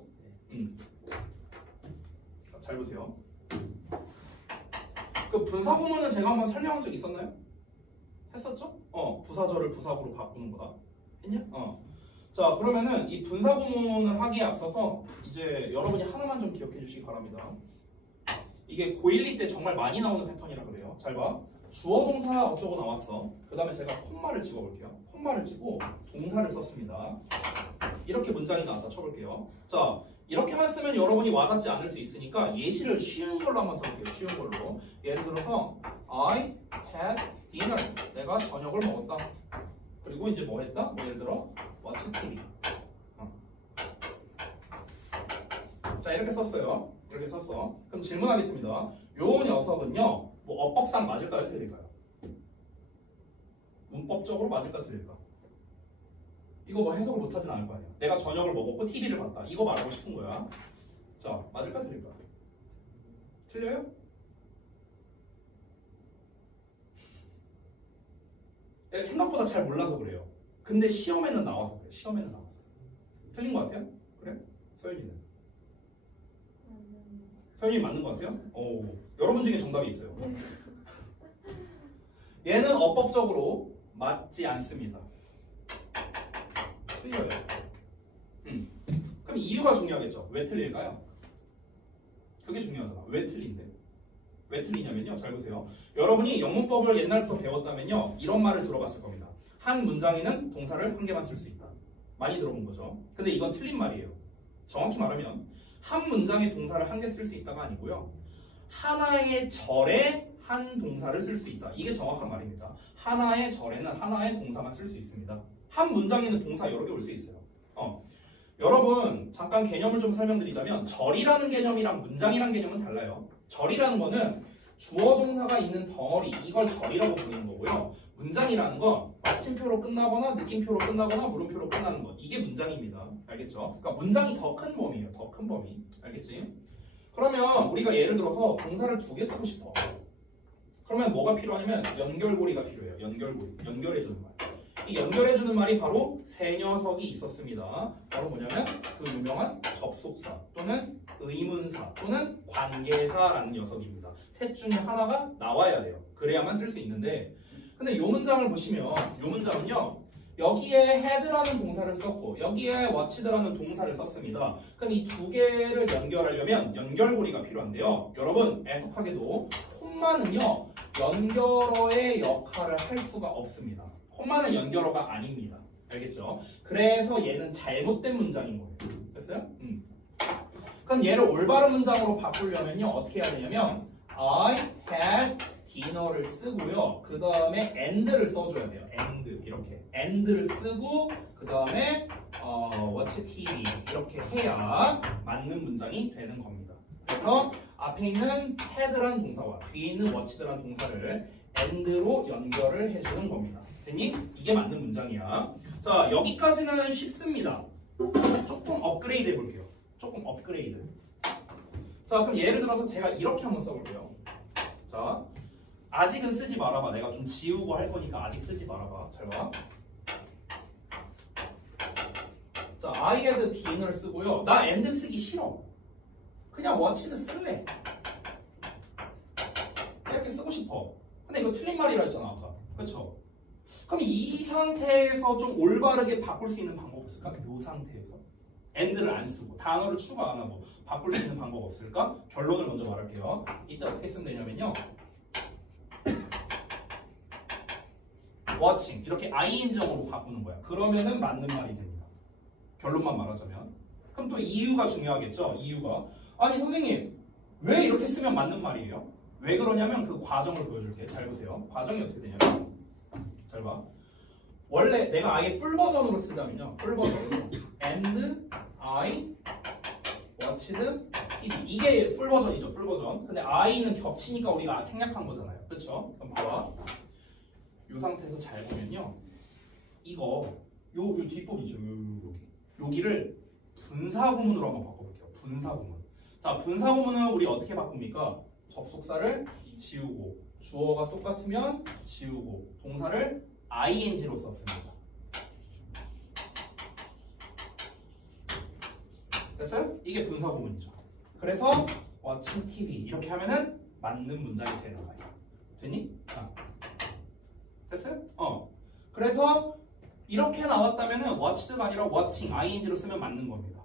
잘 보세요. 그 분사구문은 제가 한번 설명한 적 있었나요? 했었죠? 부사절을 부사구로 바꾸는 거다. 했냐? 자, 그러면은 이 분사구문을 하기에 앞서서 이제 여러분이 하나만 좀 기억해 주시기 바랍니다. 이게 고1, 2 때 정말 많이 나오는 패턴이라 그래요. 잘 봐. 주어 동사 어쩌고 나왔어. 그 다음에 제가 콤마를 찍어볼게요. 콤마를 찍고 동사를 썼습니다. 이렇게 문장이 나왔다 쳐볼게요. 자, 이렇게만 쓰면 여러분이 와닿지 않을 수 있으니까 예시를 쉬운 걸로 한번 써볼게요. 쉬운 걸로. 예를 들어서 I had dinner. 내가 저녁을 먹었다. 그리고 이제 뭐 했다? 뭐 예를 들어 watch TV. 자, 이렇게 썼어요. 이렇게 썼어. 그럼 질문하겠습니다. 요 녀석은요, 뭐 어법상 맞을까요? 틀릴까요? 문법적으로 맞을까? 틀릴까? 이거 뭐 해석을 못하진 않을 거 아니야. 내가 저녁을 먹었고 TV를 봤다. 이거 말하고 싶은 거야. 자, 맞을까 틀릴까? 틀려요? 내가 생각보다 잘 몰라서 그래요. 근데 시험에는 나와서 그래. 시험에는 나왔어. 틀린 거 같아요? 그래? 서윤이는? 서윤이 맞는 거 같아요? 오, 여러분 중에 정답이 있어요. 얘는 어법적으로 맞지 않습니다. 틀려요. 그럼 이유가 중요하겠죠. 왜 틀릴까요? 그게 중요하잖아. 왜 틀린데? 왜 틀리냐면요. 잘 보세요. 여러분이 영문법을 옛날부터 배웠다면요. 이런 말을 들어봤을 겁니다. 한 문장에는 동사를 한 개만 쓸 수 있다. 많이 들어본 거죠. 근데 이건 틀린 말이에요. 정확히 말하면 한 문장에 동사를 한 개 쓸 수 있다가 아니고요. 하나의 절에 한 동사를 쓸 수 있다. 이게 정확한 말입니다. 하나의 절에는 하나의 동사만 쓸 수 있습니다. 한 문장에는 동사 여러 개 올 수 있어요. 여러분 잠깐 개념을 좀 설명드리자면 절이라는 개념이랑 문장이라는 개념은 달라요. 절이라는 거는 주어 동사가 있는 덩어리, 이걸 절이라고 부르는 거고요. 문장이라는 건 마침표로 끝나거나 느낌표로 끝나거나 물음표로 끝나는 것, 이게 문장입니다. 알겠죠? 그러니까 문장이 더 큰 범위예요. 더 큰 범위. 알겠지? 그러면 우리가 예를 들어서 동사를 2개 쓰고 싶어. 그러면 뭐가 필요하냐면 연결고리가 필요해요. 연결고리. 연결해주는 말. 이 연결해주는 말이 바로 세 녀석이 있었습니다. 바로 뭐냐면 그 유명한 접속사 또는 의문사 또는 관계사라는 녀석입니다. 셋 중에 하나가 나와야 돼요. 그래야만 쓸 수 있는데, 근데 이 문장을 보시면 이 문장은요, 여기에 had라는 동사를 썼고 여기에 watched라는 동사를 썼습니다. 그럼 이 두 개를 연결하려면 연결고리가 필요한데요. 여러분 애석하게도 콤마는요 연결어의 역할을 할 수가 없습니다. 콤마는 연결어가 아닙니다. 알겠죠? 그래서 얘는 잘못된 문장인 거예요. 됐어요? 그럼 얘를 올바른 문장으로 바꾸려면요 어떻게 해야 되냐면 I had dinner를 쓰고요. 그 다음에 and를 써줘야 돼요. and 이렇게 and를 쓰고 그 다음에 watch TV 이렇게 해야 맞는 문장이 되는 겁니다. 그래서 앞에 있는 had란 동사와 뒤에 있는 watched란 동사를 and로 연결을 해주는 겁니다. 됐니? 이게 맞는 문장이야. 자, 여기까지는 쉽습니다. 조금 업그레이드 해볼게요. 조금 업그레이드. 자, 그럼 예를 들어서 제가 이렇게 한번 써볼게요. 자, 아직은 쓰지 말아봐. 내가 좀 지우고 할 거니까 아직 쓰지 말아봐. 잘 봐. 자, I had dinner 쓰고요. 나 and 쓰기 싫어. 그냥 watched 쓸래. 이렇게 쓰고 싶어. 근데 이거 틀린 말이라 했잖아 아까. 그렇죠? 그럼 이 상태에서 좀 올바르게 바꿀 수 있는 방법 없을까? 이 상태에서 and를 안 쓰고 단어를 추가 안 하고 바꿀 수 있는 방법 없을까? 결론을 먼저 말할게요. 이때 어떻게 쓰면 되냐면요. watching 이렇게 ing적으로 바꾸는 거야. 그러면은 맞는 말이 됩니다. 결론만 말하자면. 그럼 또 이유가 중요하겠죠? 이유가 아니 선생님 왜 이렇게 쓰면 맞는 말이에요? 왜 그러냐면 그 과정을 보여줄게. 잘 보세요. 과정이 어떻게 되냐면 잘 봐. 원래 내가 아예 풀 버전으로 쓰자면요. 풀 버전으로 and I watched TV 이게 풀 버전이죠. 풀 버전. 근데 I는 겹치니까 우리가 생략한 거잖아요. 그렇죠? 그럼 봐봐. 이 상태에서 잘 보면요. 이거 요 뒷부분이죠. 여기를 분사구문으로 한번 바꿔볼게요. 분사구문. 자, 분사구문은 우리 어떻게 바꿉니까? 접속사를 지우고 주어가 똑같으면 지우고 동사를 ing로 썼습니다. 됐어요? 이게 분사구문이죠. 그래서 watching TV 이렇게 하면은 맞는 문장이 되는 거예요. 됐니? 됐어요? 그래서 이렇게 나왔다면은 watched가 아니라 watching, ing로 쓰면 맞는 겁니다.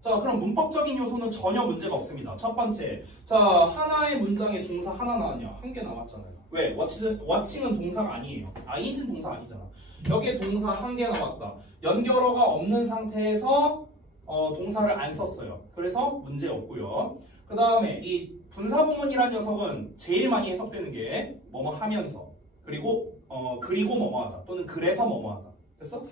자, 그럼 문법적인 요소는 전혀 문제가 없습니다. 첫 번째, 자 하나의 문장에 동사 하나 나왔냐? 한 개 나왔잖아요. 왜? watching은 동사가 아니에요. ing는 동사 아니잖아. 여기에 동사 한 개 나왔다. 연결어가 없는 상태에서 동사를 안 썼어요. 그래서 문제 없고요. 그 다음에 이 분사구문이라는 녀석은 제일 많이 해석되는 게 뭐뭐 하면서 그리고 뭐뭐하다 또는 그래서 뭐뭐하다. 됐어?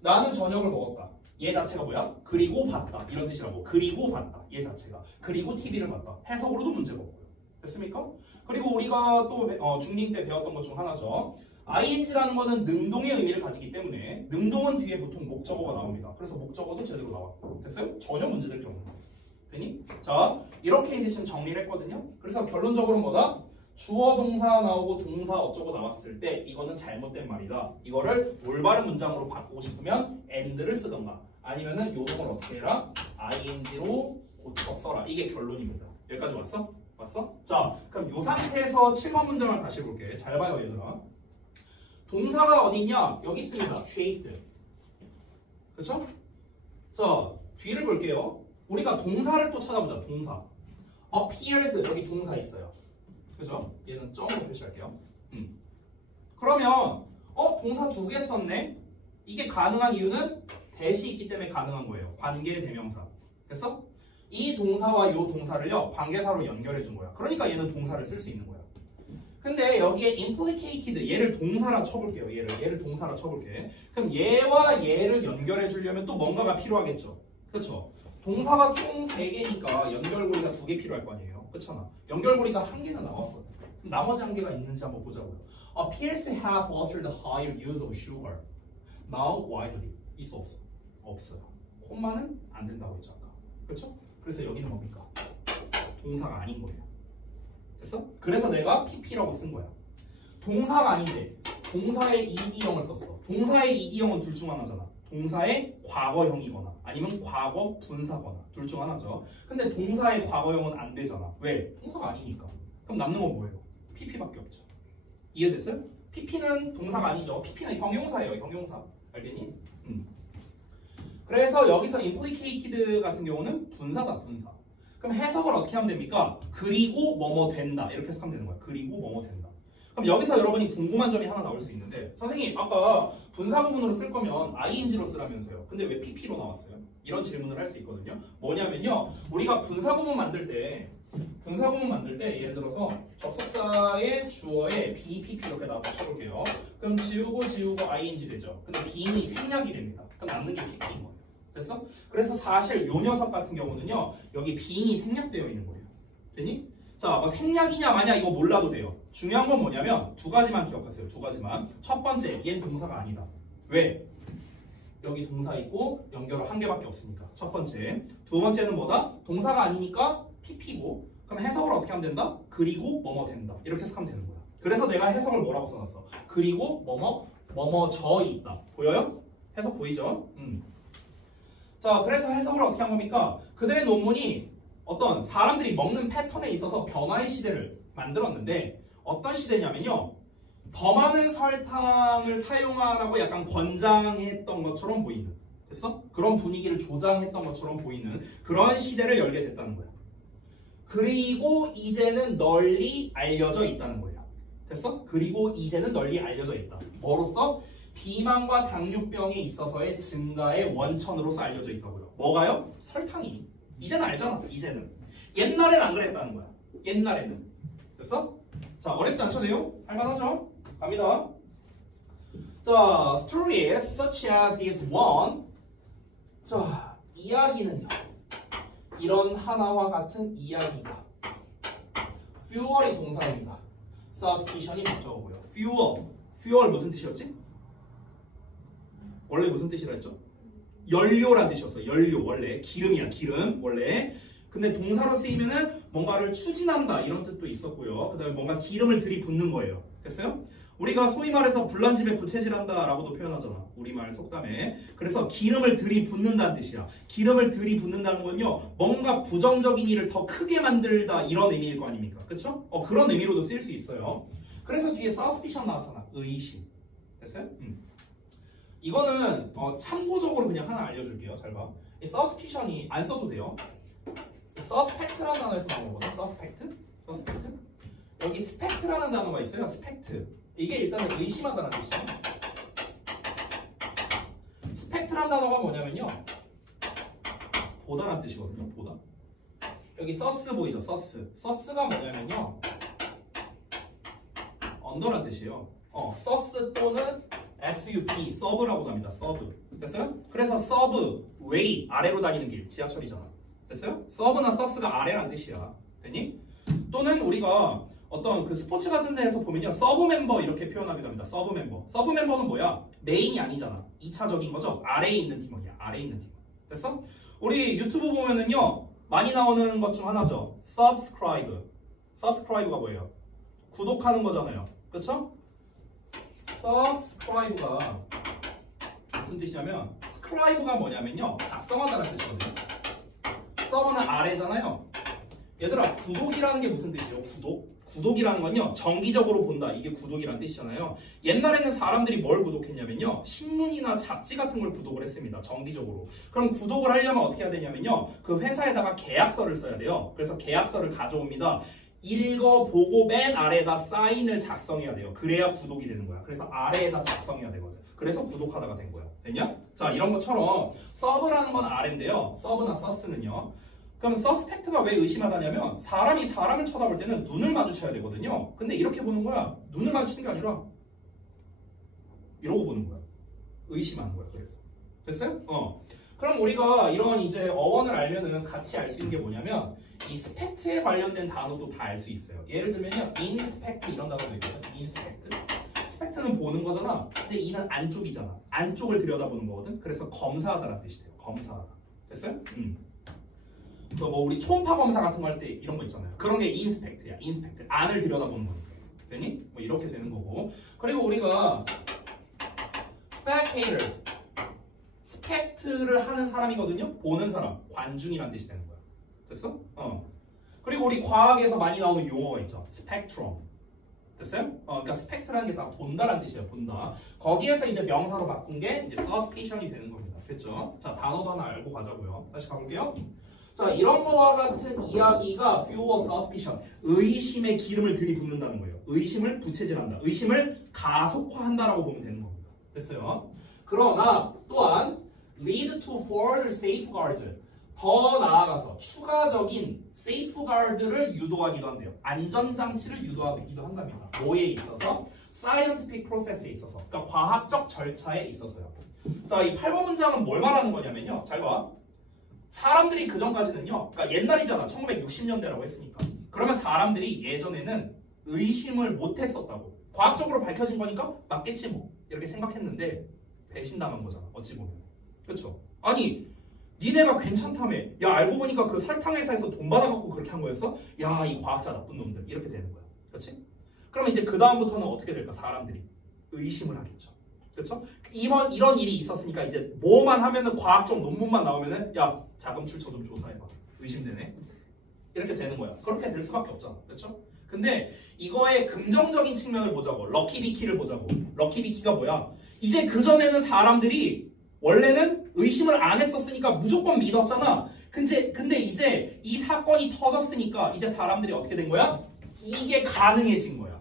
나는 저녁을 먹었다. 얘 자체가 뭐야? 그리고 봤다. 이런 뜻이라고. 그리고 봤다. 얘 자체가. 그리고 TV를 봤다. 해석으로도 문제가 없고요. 됐습니까? 그리고 우리가 또 중딩 때 배웠던 것 중 하나죠. ing라는 거는 능동의 의미를 가지기 때문에 능동은 뒤에 보통 목적어가 나옵니다. 그래서 목적어도 제대로 나와. 됐어요? 전혀 문제될 경우. 되니? 자, 이렇게 이제 지금 정리를 했거든요. 그래서 결론적으로 뭐다? 주어 동사 나오고 동사 어쩌고 나왔을 때 이거는 잘못된 말이다. 이거를 올바른 문장으로 바꾸고 싶으면 and를 쓰던가 아니면은 요동을 어떻게 해라? ing로 고쳐 써라. 이게 결론입니다. 여기까지 왔어? 왔어? 자, 그럼 요 상태에서 7번 문장을 다시 볼게. 잘 봐요, 얘들아. 동사가 어디 있냐? 여기 있습니다. shaped. 그쵸? 자, 뒤를 볼게요. 우리가 동사를 또 찾아보자. 동사. appears 여기 동사 있어요. 그죠? 얘는 점으로 표시할게요. 그러면 동사 2개 썼네? 이게 가능한 이유는 대시 있기 때문에 가능한 거예요. 관계 대명사. 됐어? 이 동사와 이 동사를요 관계사로 연결해 준 거야. 그러니까 얘는 동사를 쓸 수 있는 거야. 근데 여기에 implicated 얘를 동사라 쳐볼게요. 얘를 동사라 쳐볼게. 그럼 얘와 얘를 연결해 주려면 또 뭔가가 필요하겠죠. 그렇죠? 동사가 총 3개니까 연결고리가 2개 필요할 거 아니에요. 그렇잖아. 연결고리가 1개는 나왔거든. 그럼 나머지 1개가 있는지 한번 보자고요. Appears to have fostered the higher use of sugar. Now widely. 있어 없어? 없어요. 콤마는 안 된다고 했죠 아까. 그렇죠? 그래서 여기는 뭡니까? 동사가 아닌 거예요. 됐어? 그래서 내가 pp라고 쓴 거야. 동사가 아닌데 동사의 ed형을 썼어. 동사의 ed형은 둘 중 하나잖아. 동사의 과거형이거나 아니면 과거 분사거나 둘 중 하나죠. 근데 동사의 과거형은 안 되잖아. 왜? 동사가 아니니까. 그럼 남는 건 뭐예요? pp밖에 없죠. 이해됐어요? pp는 동사가 아니죠. pp는 형용사예요. 형용사. 알겠니? 그래서 여기서 implicated 같은 경우는 분사다. 분사. 그럼 해석을 어떻게 하면 됩니까? 그리고 뭐뭐 된다. 이렇게 해석하면 되는 거야. 그리고 뭐뭐 된다. 그럼 여기서 여러분이 궁금한 점이 하나 나올 수 있는데 선생님 아까 분사 구문으로 쓸 거면 ing로 쓰라면서요. 근데 왜 pp로 나왔어요? 이런 질문을 할 수 있거든요. 뭐냐면요. 우리가 분사 구문 만들 때 예를 들어서 접속사의 주어에 BPP 이렇게 나와서 쳐볼게요. 그럼 지우고 ing 되죠. 근데 being이 생략이 됩니다. 그럼 남는 게 PP인 거예요. 됐어? 그래서 사실 요 녀석 같은 경우는요. 여기 being이 생략되어 있는 거예요. 됐니? 자, 뭐 생략이냐 마냐 이거 몰라도 돼요. 중요한 건 뭐냐면 2가지만 기억하세요. 2가지만. 첫 번째, 얘는 동사가 아니다. 왜? 여기 동사 있고 연결어 1개밖에 없으니까. 첫 번째. 두 번째는 뭐다? 동사가 아니니까 pp고. 그럼 해석을 어떻게 하면 된다? 그리고 뭐뭐 된다. 이렇게 해석하면 되는 거야. 그래서 내가 해석을 뭐라고 써놨어? 그리고 뭐뭐져 있다. 보여요? 해석 보이죠? 자, 그래서 해석을 어떻게 한 겁니까? 그들의 논문이 어떤 사람들이 먹는 패턴에 있어서 변화의 시대를 만들었는데 어떤 시대냐면요. 더 많은 설탕을 사용하라고 약간 권장했던 것처럼 보이는. 됐어? 그런 분위기를 조장했던 것처럼 보이는 그런 시대를 열게 됐다는 거야. 그리고 이제는 널리 알려져 있다는 거예요. 됐어? 그리고 이제는 널리 알려져 있다. 뭐로써? 비만과 당뇨병에 있어서의 증가의 원천으로서 알려져 있다고요. 뭐가요? 설탕이. 이제는 알잖아. 이제는. 옛날엔 안 그랬다는 거야. 옛날에는. 됐어? 자, 어렵지 않죠, 내용? 할만하죠? 갑니다. 자, stories such as this one. 자, 이야기는요. 이런 하나와 같은 이야기가. fuel이 동사입니다. suspicion이 목적어고요. fuel 무슨 뜻이었지? 원래 무슨 뜻이라 했죠? 연료란 뜻이었어요. 연료 원래 기름이야. 기름 원래. 근데 동사로 쓰이면은 뭔가를 추진한다 이런 뜻도 있었고요. 그 다음에 뭔가 기름을 들이붓는 거예요. 됐어요? 우리가 소위 말해서 불난 집에 부채질한다 라고도 표현하잖아. 우리말 속담에. 그래서 기름을 들이붓는다는 뜻이야. 기름을 들이붓는다는 건요. 뭔가 부정적인 일을 더 크게 만들다 이런 의미일 거 아닙니까? 그쵸? 그런 의미로도 쓰일 수 있어요. 그래서 뒤에 suspicion 나왔잖아. 의심. 됐어요? 이거는 참고적으로 그냥 하나 알려줄게요. 잘 봐. 이 suspicion이 안 써도 돼요. suspect라는 단어에서 나온 거거든. suspect. 여기 spect라는 단어가 있어요. spect. 이게 일단은 의심하다는 뜻이에요. spect라는 단어가 뭐냐면요. 보다라는 뜻이거든요. 보다. 여기 sus 보이죠? sus가 뭐냐면요. 언더라는 뜻이에요. sus 또는 SUP, 서브라고도 합니다. 서브. 됐어요? 그래서 서브, 웨이, 아래로 다니는 길, 지하철이잖아. 됐어요? 서브나 서스가 아래란 뜻이야. 됐니? 또는 우리가 어떤 그 스포츠 같은 데에서 보면요. 서브 멤버 이렇게 표현하기도 합니다. 서브 멤버. 서브 멤버는 뭐야? 메인이 아니잖아. 2차적인 거죠. 아래에 있는 팀원이야. 아래에 있는 팀원. 됐어? 우리 유튜브 보면은요. 많이 나오는 것 중 하나죠. subscribe. subscribe가 뭐예요? 구독하는 거잖아요. 그쵸? subscribe가 무슨 뜻이냐면 scribe가 뭐냐면요. 작성하다는 뜻이거든요. sub는 아래잖아요. 얘들아 구독이라는 게 무슨 뜻이에요? 구독이라는 건요. 정기적으로 본다. 이게 구독이라는 뜻이잖아요. 옛날에는 사람들이 뭘 구독했냐면요. 신문이나 잡지 같은 걸 구독을 했습니다. 정기적으로. 그럼 구독을 하려면 어떻게 해야 되냐면요. 그 회사에다가 계약서를 써야 돼요. 그래서 계약서를 가져옵니다. 읽어보고 맨 아래에다 사인을 작성해야 돼요. 그래야 구독이 되는 거야. 그래서 아래에다 작성해야 되거든. 그래서 구독하다가 된 거야. 됐냐? 자, 이런 것처럼 서브라는 건 아래인데요. 서브나 서스는요. 그럼 서스펙트가 왜 의심하다냐면 사람이 사람을 쳐다볼 때는 눈을 마주쳐야 되거든요. 근데 이렇게 보는 거야. 눈을 마주치는 게 아니라 이러고 보는 거야. 의심하는 거야. 그래서. 됐어요? 그럼 우리가 이런 이제 어원을 알면은 같이 알 수 있는 게 뭐냐면 이 스펙트에 관련된 단어도 다 알 수 있어요. 예를 들면요. 인스펙트 이런 단어도 있거든. 인스펙트. 스펙트는 보는 거잖아. 근데 이는 안쪽이잖아. 안쪽을 들여다보는 거거든. 그래서 검사하다라는 뜻이 돼요. 검사하다. 됐어요? 뭐 우리 초음파 검사 같은 거 할 때 이런 거 있잖아요. 그런 게 인스펙트야. 인스펙트. 안을 들여다보는 거니까. 되니? 뭐 이렇게 되는 거고. 그리고 우리가 스펙테이터. 스펙트를 하는 사람이거든요. 보는 사람. 관중이라는 뜻이 되는 거야. 됐어? 그리고 우리 과학에서 많이 나오는 용어가 있죠. 스펙트럼. 됐어요? 그러니까 스펙트라는 게 다 본다라는 뜻이에요. 본다. 거기에서 이제 명사로 바꾼 게 이제 suspicion이 되는 겁니다. 됐죠? 자, 단어도 하나 알고 가자고요. 다시 가볼게요. 자, 이런 거와 같은 이야기가 fuel suspicion. 의심의 기름을 들이붓는다는 거예요. 의심을 부채질한다. 의심을 가속화한다라고 보면 되는 겁니다. 됐어요? 그러나 또한 lead to further safeguards. 더 나아가서 추가적인 safeguard를 유도하기도 한대요. 안전장치를 유도하기도 한답니다. 뭐에 있어서? scientific process에 있어서. 그러니까 과학적 절차에 있어서요. 자, 이 8번 문장은 뭘 말하는 거냐면요. 잘 봐. 사람들이 그 전까지는요. 그러니까 옛날이잖아. 1960년대라고 했으니까. 그러면 사람들이 예전에는 의심을 못 했었다고. 과학적으로 밝혀진 거니까 맞겠지 뭐. 이렇게 생각했는데 배신당한 거잖아. 어찌 보면. 그렇죠? 아니 니네가 괜찮다며. 야 알고 보니까 그 설탕 회사에서 돈 받아갖고 그렇게 한 거였어? 야 이 과학자 나쁜 놈들. 이렇게 되는 거야. 그렇지? 그럼 이제 그 다음부터는 어떻게 될까? 사람들이 의심을 하겠죠. 그렇죠? 이런 일이 있었으니까 이제 뭐만 하면은 과학적 논문만 나오면은 야 자금 출처 좀 조사해봐. 의심되네. 이렇게 되는 거야. 그렇게 될 수밖에 없잖아. 그렇죠? 근데 이거의 긍정적인 측면을 보자고. 럭키비키를 보자고. 럭키비키가 뭐야? 이제 그전에는 사람들이 원래는 의심을 안 했었으니까 무조건 믿었잖아. 근데 이제 이 사건이 터졌으니까 이제 사람들이 어떻게 된 거야? 이게 가능해진 거야.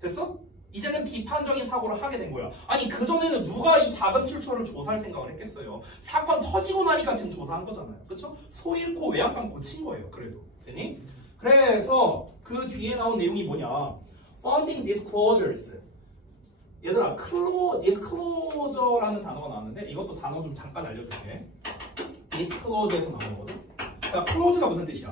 됐어? 이제는 비판적인 사고를 하게 된 거야. 아니 그전에는 누가 이 자금 출처를 조사할 생각을 했겠어요. 사건 터지고 나니까 지금 조사한 거잖아요. 그렇죠? 소 잃고 외양간 고친 거예요. 그래도. 되니? 그래서 그 뒤에 나온 내용이 뭐냐? Funding disclosures. 얘들아, disclosure라는 단어가 나왔는데 이것도 단어 좀 잠깐 알려줄게. disclosure에서 나온 거거든. 자, close가 무슨 뜻이야?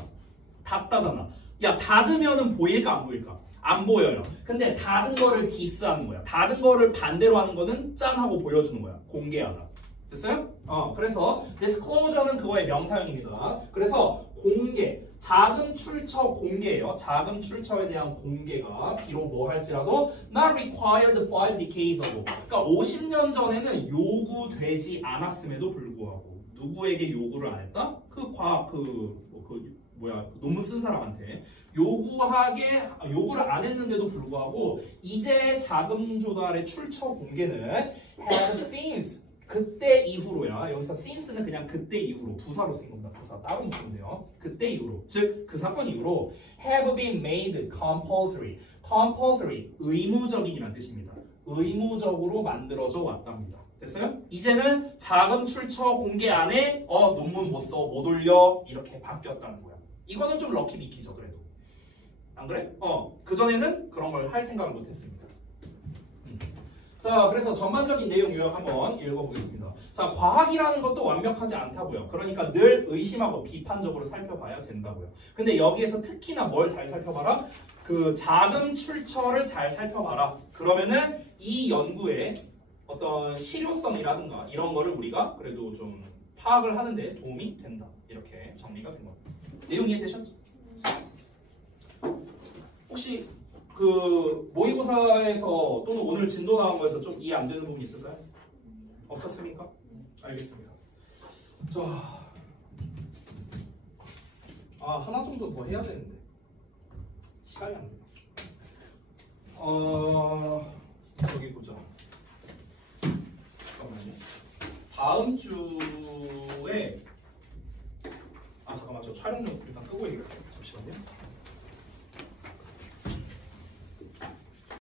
닫다잖아. 야, 닫으면은 보일까 안 보일까? 안 보여요. 근데 닫은 거를 디스하는 거야. 닫은 거를 반대로 하는 거는 짠하고 보여주는 거야. 공개하다. 됐어요? 그래서 disclosure는 그거의 명사형입니다. 그래서 공개, 자금 출처 공개예요. 자금 출처에 대한 공개가 비록 뭐 할지라도 not required 5 decades ago. 그러니까 50년 전에는 요구되지 않았음에도 불구하고 누구에게 요구를 안 했다? 그 과학 논문 쓴 사람한테 요구를 안 했는데도 불구하고 이제 자금 조달의 출처 공개는 have since 그때 이후로야. 여기서 since는 그냥 그때 이후로 부사로 쓴 겁니다. 부사 따로 묶으면 돼요. 그때 이후로 즉 그 사건 이후로 have been made compulsory. compulsory 의무적인이라는 뜻입니다. 의무적으로 만들어져 왔답니다. 됐어요? 이제는 자금 출처 공개 안에 논문 못 써, 못 올려 이렇게 바뀌었다는 거야. 이거는 좀 럭키비키죠 그래도. 안 그래? 그전에는 그런 걸 할 생각을 못 했습니다. 자, 그래서 전반적인 내용 요약 한번 읽어보겠습니다. 자, 과학이라는 것도 완벽하지 않다고요. 그러니까 늘 의심하고 비판적으로 살펴봐야 된다고요. 근데 여기에서 특히나 뭘 잘 살펴봐라? 그 자금 출처를 잘 살펴봐라. 그러면은 이 연구의 어떤 실효성이라든가 이런 거를 우리가 그래도 좀 파악을 하는데 도움이 된다. 이렇게 정리가 된 겁니다. 내용 이해되셨죠? 혹시 그 모의고사에서 또는 오늘 진도 나온 거에서 좀 이해 안 되는 부분 있을까요? 없었습니까? 알겠습니다. 자, 하나 정도 더 해야 되는데 시간이 안 돼요. 여기 보자. 잠깐만요. 다음 주에 잠깐만 저 촬영 좀 일단 끄고 얘기할게요. 잠시만요.